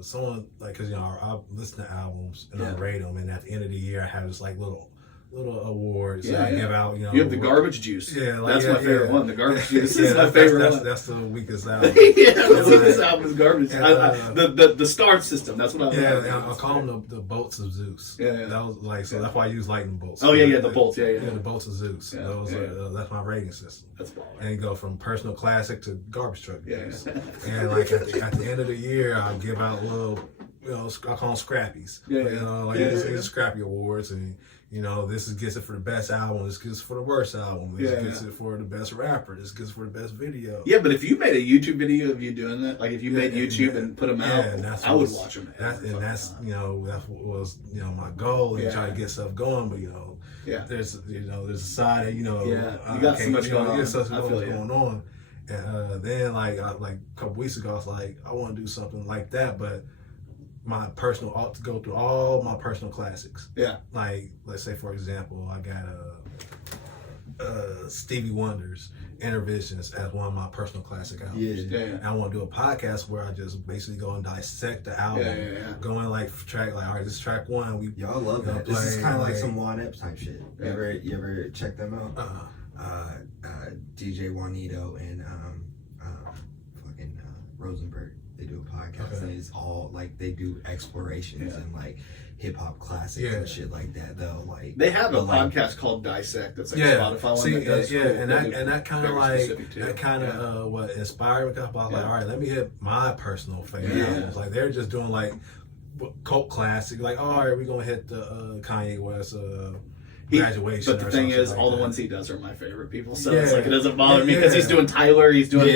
someone because I listen to albums and I rate them, and at the end of the year I have this little awards that I give out. You have the garbage juice. Yeah, that's my favorite one. The garbage juice is my favorite one. That's the weakest album. The weakest album is garbage. The star system. That's what I like. I call them the bolts of Zeus. Yeah. That was so that's why I use lightning bolts. Oh the bolts. Yeah, the bolts of Zeus. Yeah, that's my rating system. That's baller. And you go from personal classic to garbage truck juice. And at the end of the year, I give out little, I call them scrappies. These scrappy awards, and this gets it for the best album. This gets it for the worst album. This gets it for the best rapper. This gets it for the best video. Yeah, but if you made a YouTube video of you doing that, like if you made YouTube and put them out, I would watch them. That's what was my goal, and try to get stuff going. But there's a side that you got so much going on. Going on, and then a couple weeks ago, I was like, I want to do something like that, but my personal to go through all my personal classics. Yeah. Let's say for example, I got Stevie Wonder's Intervisions as one of my personal classic albums. Yeah. And I want to do a podcast where I just basically go and dissect the album. Going track all right, this is track one. Y'all love that. This is kind of like some Juan Epps type shit. You ever check them out? DJ Juanito and Rosenberg. They do a podcast and it's all they do explorations and hip hop classics and shit like that. Though they have a podcast called Dissect that's Spotify one that does and that kind of what inspired me. Because I was all right, let me hit my personal favorite albums. They're just doing cult classic. All right, we're gonna hit the Kanye West. Graduation. But the thing is, all the ones he does are my favorite people, so it's it doesn't bother me because he's doing Tyler, he's doing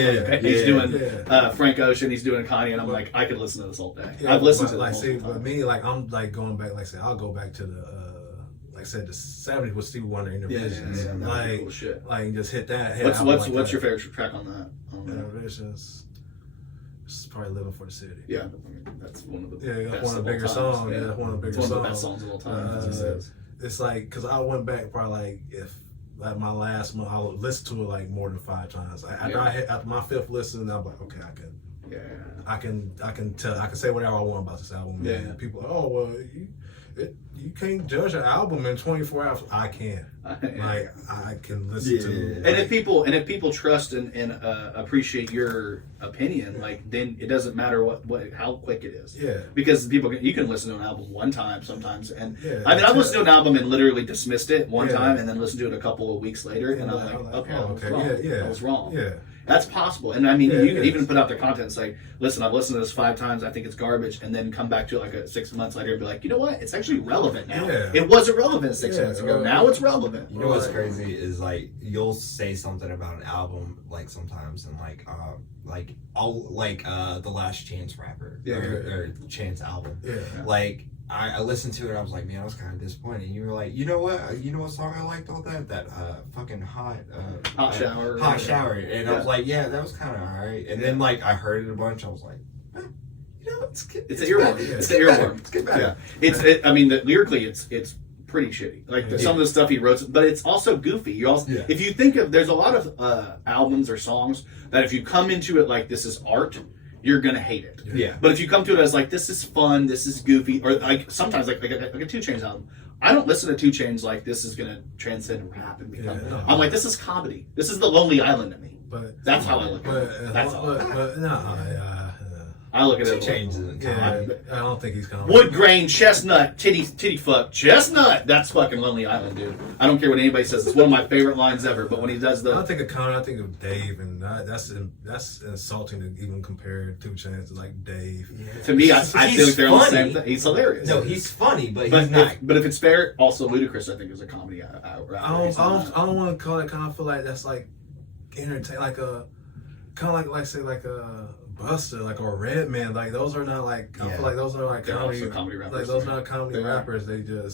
Frank Ocean, he's doing Kanye, and I'm I could listen to this all day. I've listened to this. But me, I'm going back. I'll go back to the the 70s with Stevie Wonder Intervisions. Cool shit. Just hit that. What's your favorite track on that? Intervisions. It's probably Living for the City. Yeah, that's one of the one of the bigger songs. Yeah, one of the bigger songs. One of the best songs of all time. As he says. It's because I went back probably if my last month I would listen to it more than 5 times. After my 5th listen, I'm like, okay, I can say whatever I want about this album. Yeah. And people you can't judge an album in 24 hours. I can. I can listen to it. And if people trust and appreciate your opinion, then it doesn't matter how quick it is. Yeah. Because you can listen to an album one time sometimes, and I've listened to an album and literally dismissed it one time, and then listened to it a couple of weeks later, and I'm like, okay, I was wrong. Yeah. That's possible. And I mean, you can even put out their content and say, listen, I've listened to this 5 times, I think it's garbage, and then come back to it like 6 months later and be like, you know what? It's actually relevant now. Yeah. It wasn't relevant 6 months ago. Now it's relevant. You know what's crazy is like you'll say something about an album like sometimes and the Last Chance rapper or Chance album. Yeah. Like I listened to it, I was like, man, I was kind of disappointed. And you were like, you know what song I liked all that? That fucking hot shower. And I was like, yeah, that was kind of alright. And then like I heard it a bunch, I was like, it's an earworm. It's an earworm. It's good. Yeah. I mean, lyrically, it's pretty shitty. Like some of the stuff he wrote, but it's also goofy. You also, if you think of, there's a lot of albums or songs that if you come into it like this is art, you're gonna hate it. Yeah. But if you come to it as like this is fun, this is goofy, or like sometimes like a 2 Chainz album, I don't listen to 2 Chainz like this is gonna transcend rap and become. I'm like, this is comedy. This is the Lonely Island to me. But that's how I look at it. That's how. I look at it. I don't think he's coming. Wood grain, chestnut, titty fuck, chestnut. That's fucking Lonely Island, dude. I don't care what anybody says. It's one of my favorite lines ever. But when he does I don't think of Connor. I think of Dave, and that's insulting to even compare 2 Chainz to like Dave. Yeah. To me, I feel like they're on the same thing. He's hilarious. No, he's funny, but he's not. But if it's fair, also Ludacris, I think is a comedy. I don't want to call it. Kind of feel like that's like entertain, like a kind of like say like a Buster, like or Redman, like those are not like I feel like those are like comedy rappers. Like those are not comedy rappers.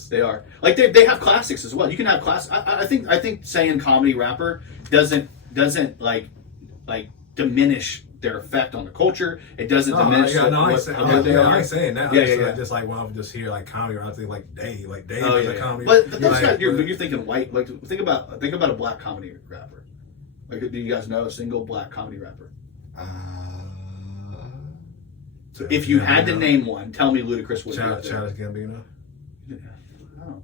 They are like they have classics as well. You can have classics. I think saying comedy rapper doesn't like diminish their effect on the culture. It doesn't diminish. I ain't saying that. Just like when I just hear like comedy, I think like Dave is a comedy. But those guys, you're thinking white. Like think about a black comedy rapper. Like, do you guys know a single black comedy rapper? If you had to name one, tell me Ludacris would be up there. Childish Gambino.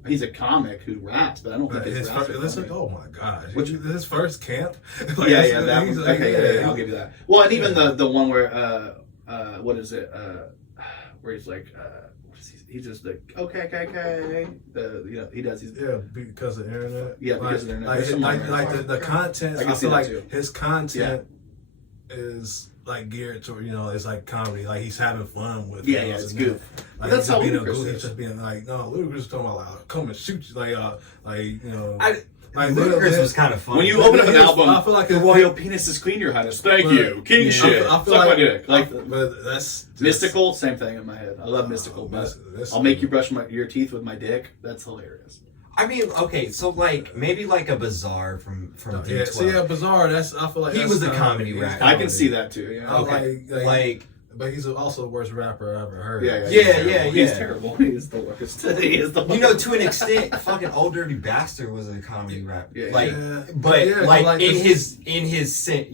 He's a comic who raps, but I don't think his raps. Oh my gosh! His first camp. That one. Okay, I'll give you that. Well, and even the one where what is it? Where he's like, he's just like okay. He does. Because of the internet. Yeah, because of the internet. Like the content. I feel like his content is like geared to it's like comedy, like he's having fun with it. It's good. Like that's how Ludacris is. He's just being like, no, Ludacris is talking about like come and shoot you, Ludacris was kind of funny. When you open up an album, I feel like the royal penis is clean, your highness. Thank you, king shit. I feel but that's Mystical. Same thing in my head. I love Mystical, but I'll make you brush your teeth with my dick. That's hilarious. I mean, okay, so like maybe like a Bizarre from D12. Bizarre. I feel like he was a comedy rapper. I can see that too. Yeah. Okay, but he's also the worst rapper I ever heard. Yeah. He's terrible. He's the worst. He is the worst. To an extent, fucking Old Dirty Bastard was a comedy rapper. In his scent,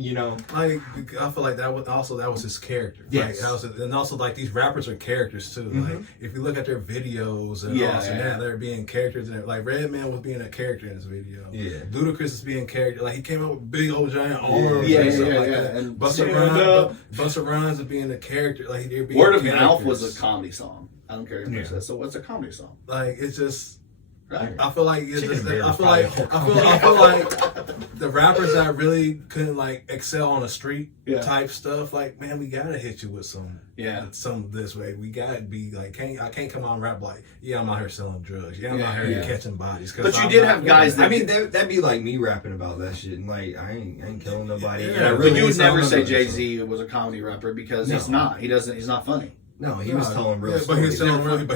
Like I feel like that was his character. Yes. And also like these rappers are characters too. Mm-hmm. Like if you look at their videos and they're being characters. And like Redman was being a character in this video. Yeah. Ludacris is being a character. Like he came up with big old giant arms. And Busta Rhymes is being a character. Like they're being Word of Mouth was a comedy song. I don't care if it says. So what's a comedy song? Like it's just. Right. I feel like I feel like the rappers that really couldn't like excel on the street type stuff. Like man, we gotta hit you with some this way. We gotta be like, I can't come out and rap like I'm out here selling drugs. I'm out here catching bodies. But you did have guys. I mean, that'd be like me rapping about that shit. And like I ain't killing nobody. But you would never say Jay-Z was a comedy rapper because he's not. He's not funny. No, he was telling real stories. But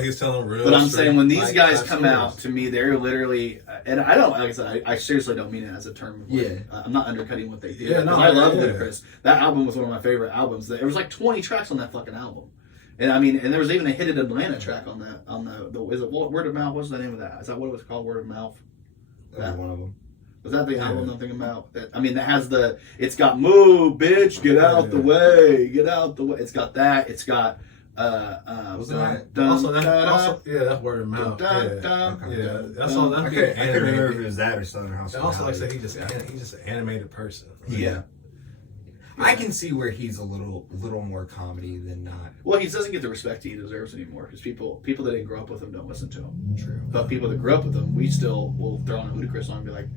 he's telling real. But I'm saying when these guys come out, to me, they're literally, and I don't, like I said, I seriously don't mean it as a term. I'm not undercutting what they did. I love Ludacris. That album was one of my favorite albums. There was like 20 tracks on that fucking album, and I mean, and there was even a Hit It Atlanta track on that. Is it Word of Mouth? What's the name of that? Is that what it was called? Word of Mouth. That was one of them. Was that the album I'm thinking about? I mean, that has it's got Moo, bitch, get out the way, get out the way. It's got that. It's got. That's Word of Mouth. That's all. I couldn't remember if it was that or Southern House. Also, like I said, he's just an animated person. Yeah. I can see where he's a little more comedy than not. Well, he doesn't get the respect he deserves anymore because people that didn't grow up with him don't listen to him. True. But people that grew up with him, we still will throw on a Ludacris song and be like,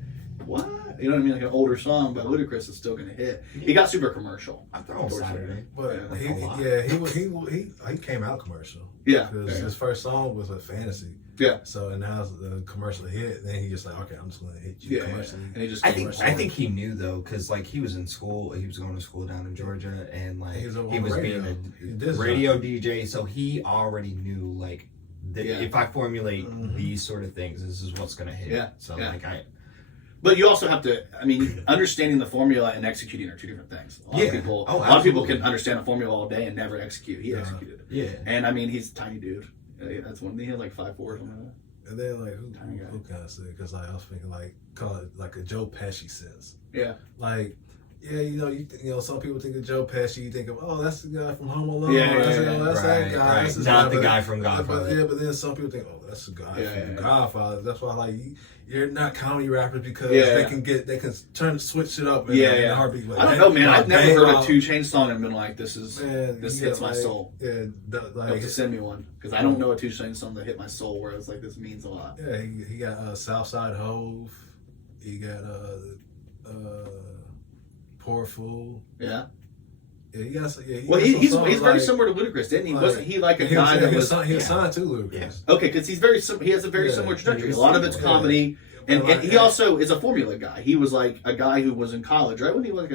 what? You know what I mean? Like an older song by Ludacris is still gonna hit. He got super commercial. I throw on Saturday. But he came out commercial. Yeah. Because his first song was a fantasy. Yeah. So and now the commercial hit, then he just like, okay, I'm just gonna hit you commercially. And he just I think he knew though, because like he was in school, he was going to school down in Georgia, and like he was being a radio DJ, so he already knew like if I formulate these sort of things, this is what's gonna hit. Yeah. So like But you also have to, I mean, understanding the formula and executing are two different things. A lot of people can understand a formula all day and never execute. He executed it. Yeah. And I mean, he's a tiny dude. That's one thing. He had like 5'4" or something like that. And then like who kind of said, because like I was thinking like call it like a Joe Pesci sense. Yeah. Like you know, some people think of Joe Pesci. You think of, oh, that's the guy from Home Alone. That's that guy. That's not the guy from Godfather. But then some people think, oh, that's the guy from Godfather. That's why like you're not comedy rappers because they can switch it up. In a heartbeat. Like, I don't know, man. I've never heard a 2 Chainz song and been like, this hits my soul. Yeah, like to send me one because I don't know a 2 Chainz song that hit my soul where it's like this means a lot. Yeah, he got Southside Hove. He got Poor Fool. Yeah. Yeah, he got. He's very similar to Ludacris, didn't he? Wasn't he like a guy that was? He was signed to Ludacris. Yeah. Okay, because he has a very similar trajectory. A lot of it's comedy, and he also is a formula guy. He was like a guy who was in college, right? When he was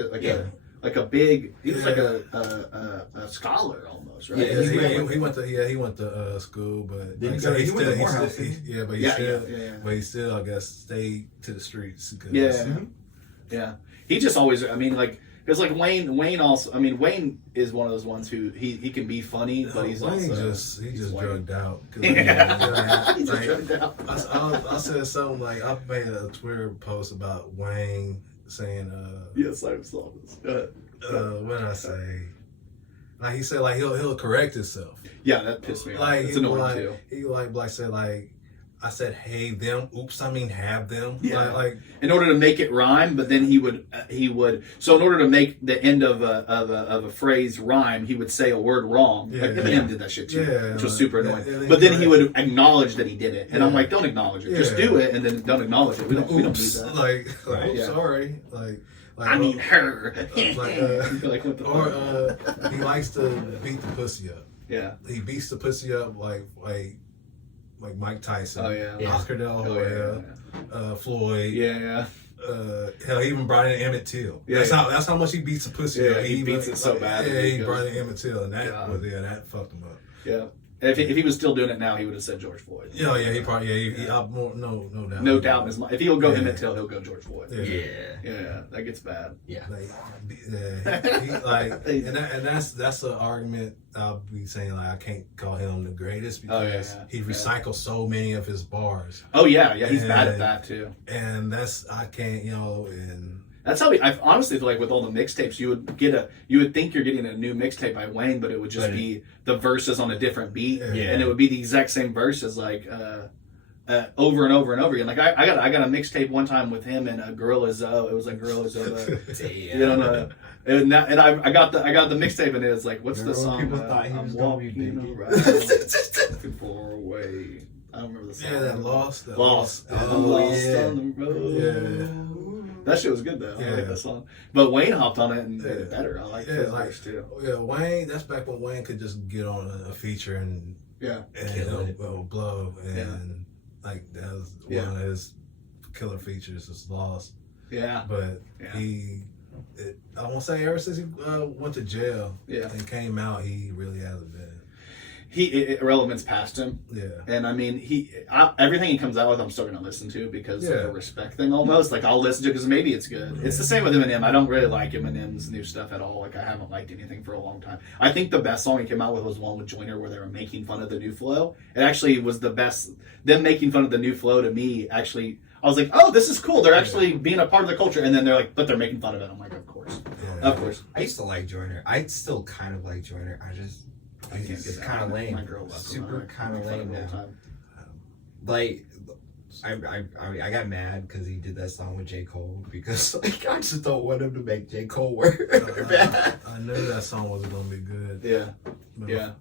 like a big, he was like a scholar almost, right? Yeah, he went to school, but then he still I guess stayed to the streets. Yeah. He just always, I mean, like, because like Wayne also, I mean, Wayne is one of those ones who he can be funny, but he's Wayne also just drugged out. He's just drugged out. I said something like, I made a Twitter post about Wayne saying, yes, I saw this. What did I say? Like he said, like he'll correct himself. Yeah, that pissed me off. Like it's annoying too. He like said like. I said, hey, them. Oops, I mean, have them. Yeah. Like in order to make it rhyme, but then he would. So in order to make the end of a phrase rhyme, he would say a word wrong. Like Eminem did that shit too, which was super annoying. But then he would acknowledge that he did it, and I'm like, don't acknowledge it. Just do it, and then don't acknowledge it. We don't need that. Like sorry. Like I mean her. He likes to beat the pussy up. Yeah. He beats the pussy up like Mike Tyson, Oscar De La Hoya, Floyd, hell, he even brought in Emmett Till. That's how much he beats the pussy. Yeah, he beats it so bad. Yeah, he brought in Emmett Till, and that fucked him up. Yeah. If he was still doing it now, he would have said George Floyd. Yeah, he probably no doubt. No doubt in his mind. If he'll go Emmett Till, he'll go George Floyd. Yeah, that gets bad. Yeah, and that's an argument I'll be saying like I can't call him the greatest because he recycles so many of his bars. Oh yeah, he's bad at that too. And I can't, and. That's how I honestly feel like with all the mixtapes, you would think you're getting a new mixtape by Wayne, but it would just be the verses on a different beat, and it would be the exact same verses, like over and over and over again. Like I got a mixtape one time with him and a Gorilla Zoe. It was like Gorilla Zoe. And I got the mixtape, and it was like, what's the song? People thought he was gonna be big. Looking for a way. I don't remember the song. Yeah, that Lost. Lost on the road. Yeah. That shit was good though. I like that song. But Wayne hopped on it and made it better. I like his verse too. Yeah, Wayne. That's back when Wayne could just get on a feature and it'll blow. And like that was one of his killer features. Is Lost. Yeah. But I won't say ever since he went to jail and came out, he really hasn't been. Irrelevance past him. Yeah. And I mean, everything he comes out with, I'm still going to listen to because of a respect thing almost. Like, I'll listen to it because maybe it's good. It's the same with Eminem. I don't really like Eminem's new stuff at all. Like, I haven't liked anything for a long time. I think the best song he came out with was one with Joyner where they were making fun of the new flow. It actually was the best. Them making fun of the new flow to me, actually, I was like, oh, this is cool. They're actually being a part of the culture. And then they're like, but they're making fun of it. I'm like, of course. Yeah. Of course. I used to like Joyner. I still kind of like Joyner. It's kind of lame. My girl loves super kind of lame now. Time. Like, times. I got mad because he did that song with J. Cole because like I just don't want him to make J. Cole work. I knew that song wasn't gonna be good. Yeah.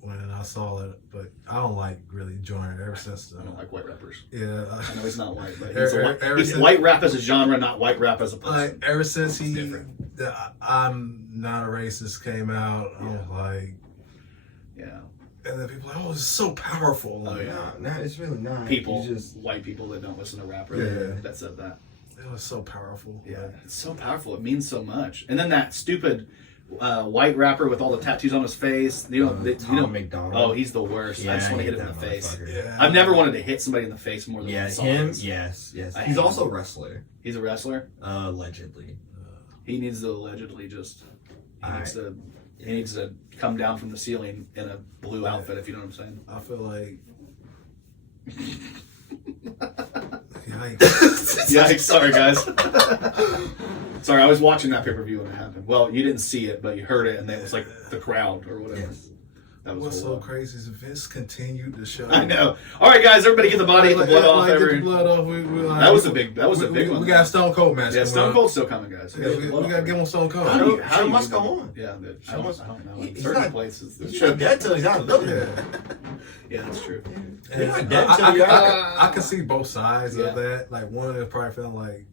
When I saw it, but I don't like really Joyner ever since. I don't like white rappers. Yeah, I know he's not white, but since, white rap as a genre, not white rap as a person. Ever since I'm Not a Racist came out, I was like, yeah. And then people are like, oh, it's so powerful. Oh yeah, no, it's really not. White people that don't listen to rap, that said that. It was so powerful. Yeah, it's so powerful. It means so much. And then that stupid white rapper with all the tattoos on his face. Tom McDonald. Oh, he's the worst. Yeah, I just want to hit him in the face. Yeah. I've never wanted to hit somebody in the face more than him. Yes. He's also a wrestler. He's a wrestler. Allegedly. He needs to allegedly just. He needs to come down from the ceiling in a blue outfit. If you know what I'm saying. I feel like. Yikes! Yikes! Sorry, guys. Sorry, I was watching that pay-per-view when it happened. Well, you didn't see it, but you heard it, and it was like the crowd or whatever. Yes. That was What's so crazy is Vince continued to show. I know. All right, guys, everybody get the body, get the blood off. Get the blood off. That was a big one. We got a Stone Cold match. Yeah, Stone Cold's still coming, guys. We got to give him Stone Cold. How must go on? Yeah, I don't know. In He's certain not, places, he's not dead till he's out of the yeah, that's true. I can see both sides of that. Like one of them probably felt like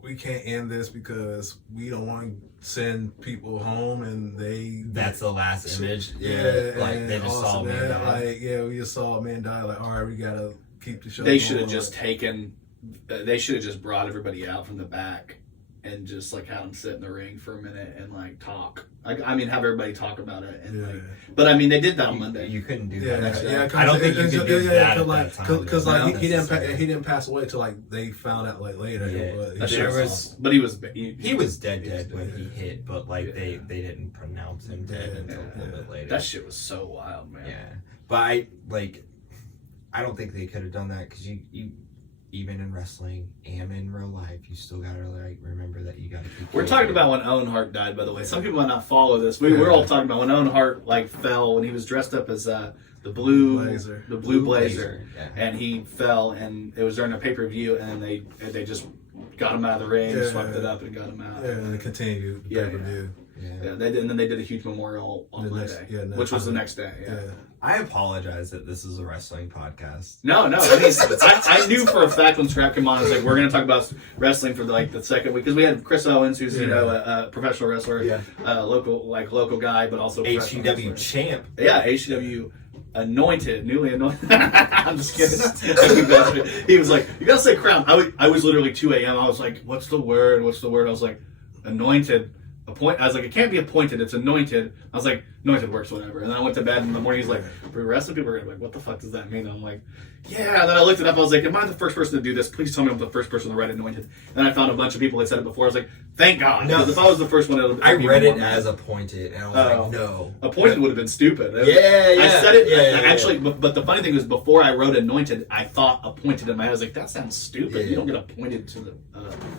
we can't end this because we don't want to send people home, and that's the last image. Like they just saw a man die. Like we just saw a man die. Like all right, we gotta keep the show. They should have just taken. They should have just brought everybody out from the back and just like had them sit in the ring for a minute and like talk. I mean, have everybody talk about it. And but I mean, they did that on Monday. You couldn't do that. Yeah, I don't think you could do that at that time. Because like he didn't pass away till like they found out like later. But he was dead when he hit, but like they didn't pronounce him dead until a little bit later. That shit was so wild, man. Yeah, but I don't think they could have done that because you even in wrestling and in real life, you still gotta like remember that you gotta keep. We're talking about when Owen Hart died, by the way. Some people might not follow this. We're all talking about when Owen Hart like fell when he was dressed up as the blue blazer, and he fell, and it was during a pay-per-view, and they just got him out of the ring, swept it up, and got him out. Yeah, and it continued the pay-per-view. Yeah, they did, and then they did a huge memorial on Monday, which was the next day. Yeah. I apologize that this is a wrestling podcast. No. I knew for a fact when Scrap came on, I was like, we're going to talk about wrestling for the second week because we had Chris Owens, who's a professional wrestler, local guy, but also HCW champ. Yeah, HCW newly anointed. I'm just kidding. He was like, you got to say crown. I was literally 2 a.m. I was like, what's the word? I was like, anointed. I was like, it can't be appointed, it's anointed. I was like, anointed works, whatever. And then I went to bed in the morning. He's like, for wrestling people are like, what the fuck does that mean? And I'm like, yeah. And then I looked it up. I was like, am I the first person to do this? Please tell me I'm the first person to write anointed. And then I found a bunch of people that said it before. I was like, thank God. Because if I was the first one, I read it as appointed, and I was like, no. Appointed would have been stupid. I said it. Actually, but the funny thing was, before I wrote anointed, I thought appointed in my head. I was like, that sounds stupid. You don't get appointed to the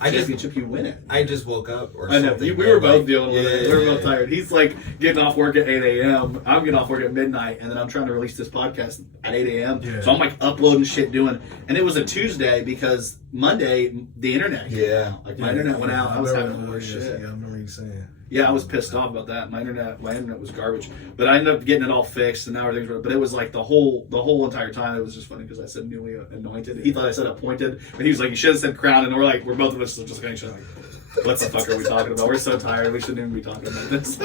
championship, you win it. I just woke up I know. We were both dealing with it. We were both tired. He's like getting off work at 8 a.m. I'm getting off work at midnight, and then I'm trying to release this podcast at 8 a.m. Yeah. So I'm like uploading shit, and it was a Tuesday because Monday the internet came out. Like my internet went out. I was having the worst shit. Yeah, I remember you saying. Yeah, I was pissed off about that. My internet was garbage, but I ended up getting it all fixed, and now everything's right. But it was like the whole entire time. It was just funny because I said newly anointed. He thought I said appointed, but he was like, you should have said crown. And we're both of us just looking at each other like, what the fuck are we talking about? We're so tired. We shouldn't even be talking about this.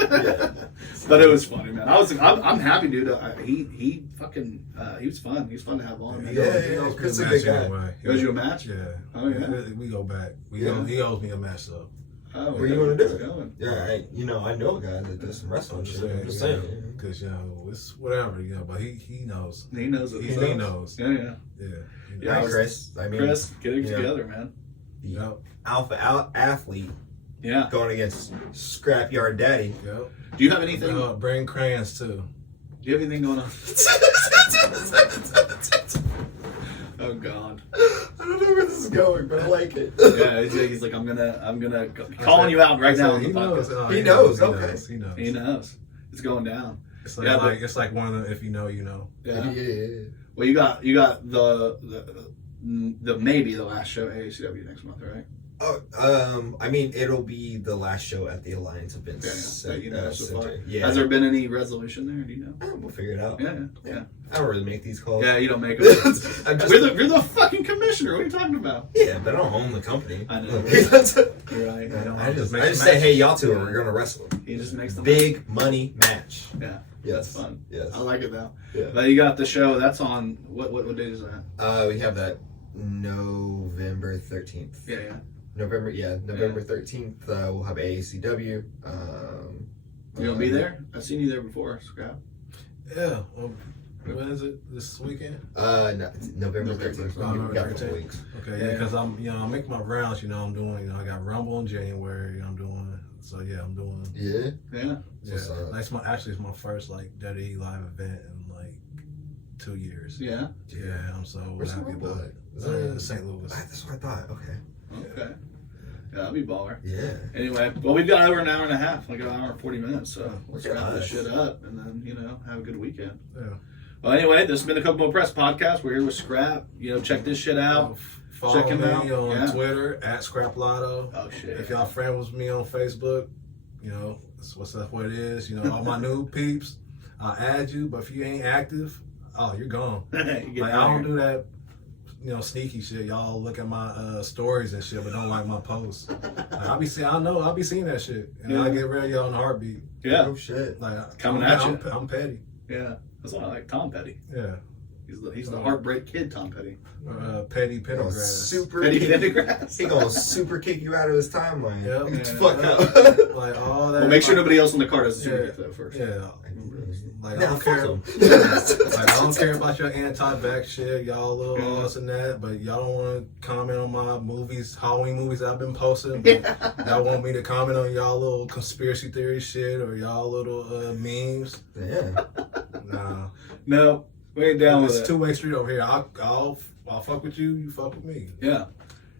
But it was funny, man. I'm happy, dude. He was fun. He was fun to have on. It's a good guy. He owes you a match? Yeah. Oh yeah. We go back. He owes me a match though. Oh, where you want to do it? Yeah, I know a guy that does some wrestling shit. I'm just saying. Because, it's whatever, but he knows. He knows. He knows. Yeah. Yeah, Chris. Chris, get it together, man. Yep. Alpha athlete. Yeah. Going against Scrapyard Daddy. Yep. Do you have anything? Bring crayons, too. Do you have anything going on? Oh God! I don't know where this is going, but I like it. Yeah, he's like, I'm gonna calling you out right now on the podcast. He knows. He knows. It's going down. It's like it's like one of the if you know, you know. Yeah. Well, you got the maybe the last show at AACW next month, right? Oh, I mean, it'll be the last show at the Alliance Events. Yeah. So far. Yeah. Has there been any resolution there? Do you know? We'll figure it out. Yeah. I don't really make these calls. Yeah, you don't make them. You're the fucking commissioner. What are you talking about? Yeah, but I don't own the company. I know. You're right. I just say, hey, y'all two are going to wrestle. He just makes the big money match. Yeah. Yes. That's fun. Yes. I like it though. Yeah. But you got the show. That's on what date is that? We have that November 13th. Yeah. November 13th. We'll have AACW. You gonna be there? I've seen you there before, Scrap. Yeah. When is it? This weekend? No, November 13th. November We got a 13th. couple weeks. Okay, yeah, because I'm making my rounds. I'm doing. I got Rumble in January. I'm doing. So yeah, I'm doing. Yeah. Yeah. It's my first like WWE live event in like 2 years. Yeah. Yeah, I'm so Where's happy about it. St. Louis. That's what I thought. Okay. Yeah, that'd be baller. Yeah. Anyway, well, we've got over an hour and a half, like an hour and 40 minutes, so let's wrap Gosh. this shit up and then, have a good weekend. Yeah. Well, anyway, this has been the Kokomo Press Podcast. We're here with Scrap. Check this shit out. Follow Check him me out. on Twitter at Scrap Lotto. Oh, shit. If y'all friend with me on Facebook, that's what it is. All my new peeps, I'll add you. But if you ain't active, you're gone. I don't do that. Sneaky shit. Y'all look at my stories and shit, but don't like my posts. I'll be seeing that shit, and I get rid of y'all in a heartbeat. Yeah. Oh shit. Coming at you. I'm petty. Yeah. That's what I like. Tom Petty. Yeah. He's the heartbreak kid, Tom Petty. Petty Pendergrass. Petty Pendergrass. He gonna super kick you out of his timeline. Yep. Fuck up. Like all that. Well, make sure nobody else on the card does the super kick though first. Yeah. Like, Nah, I don't fuck care. him. Like, I don't care about your anti-vax shit, y'all little us and that, but y'all don't want to comment on my movies, Halloween movies I've been posting. Y'all want me to comment on y'all little conspiracy theory shit or y'all little memes. Yeah. Nah. No, we ain't down with It's it. a two-way street over here. I'll fuck with you, you fuck with me. Yeah.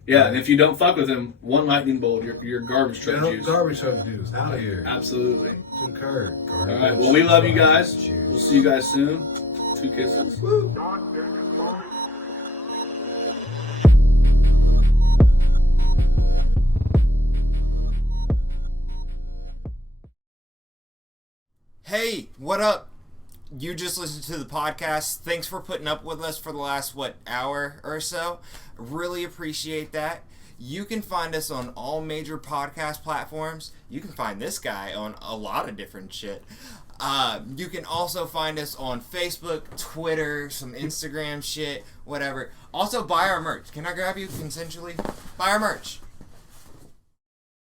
Yeah, and if you don't fuck with him, one lightning bolt, you're garbage truck juice. Garbage truck juice. Out of here. Absolutely. To the curb. All right. Well, we love you guys. We'll see you guys soon. 2 kisses. Woo. Hey, what up? You just listened to the podcast. Thanks for putting up with us for the last, hour or so. Really appreciate that. You can find us on all major podcast platforms. You can find this guy on a lot of different shit. You can also find us on Facebook, Twitter, some Instagram shit, whatever. Also, buy our merch. Can I grab you consensually? Buy our merch.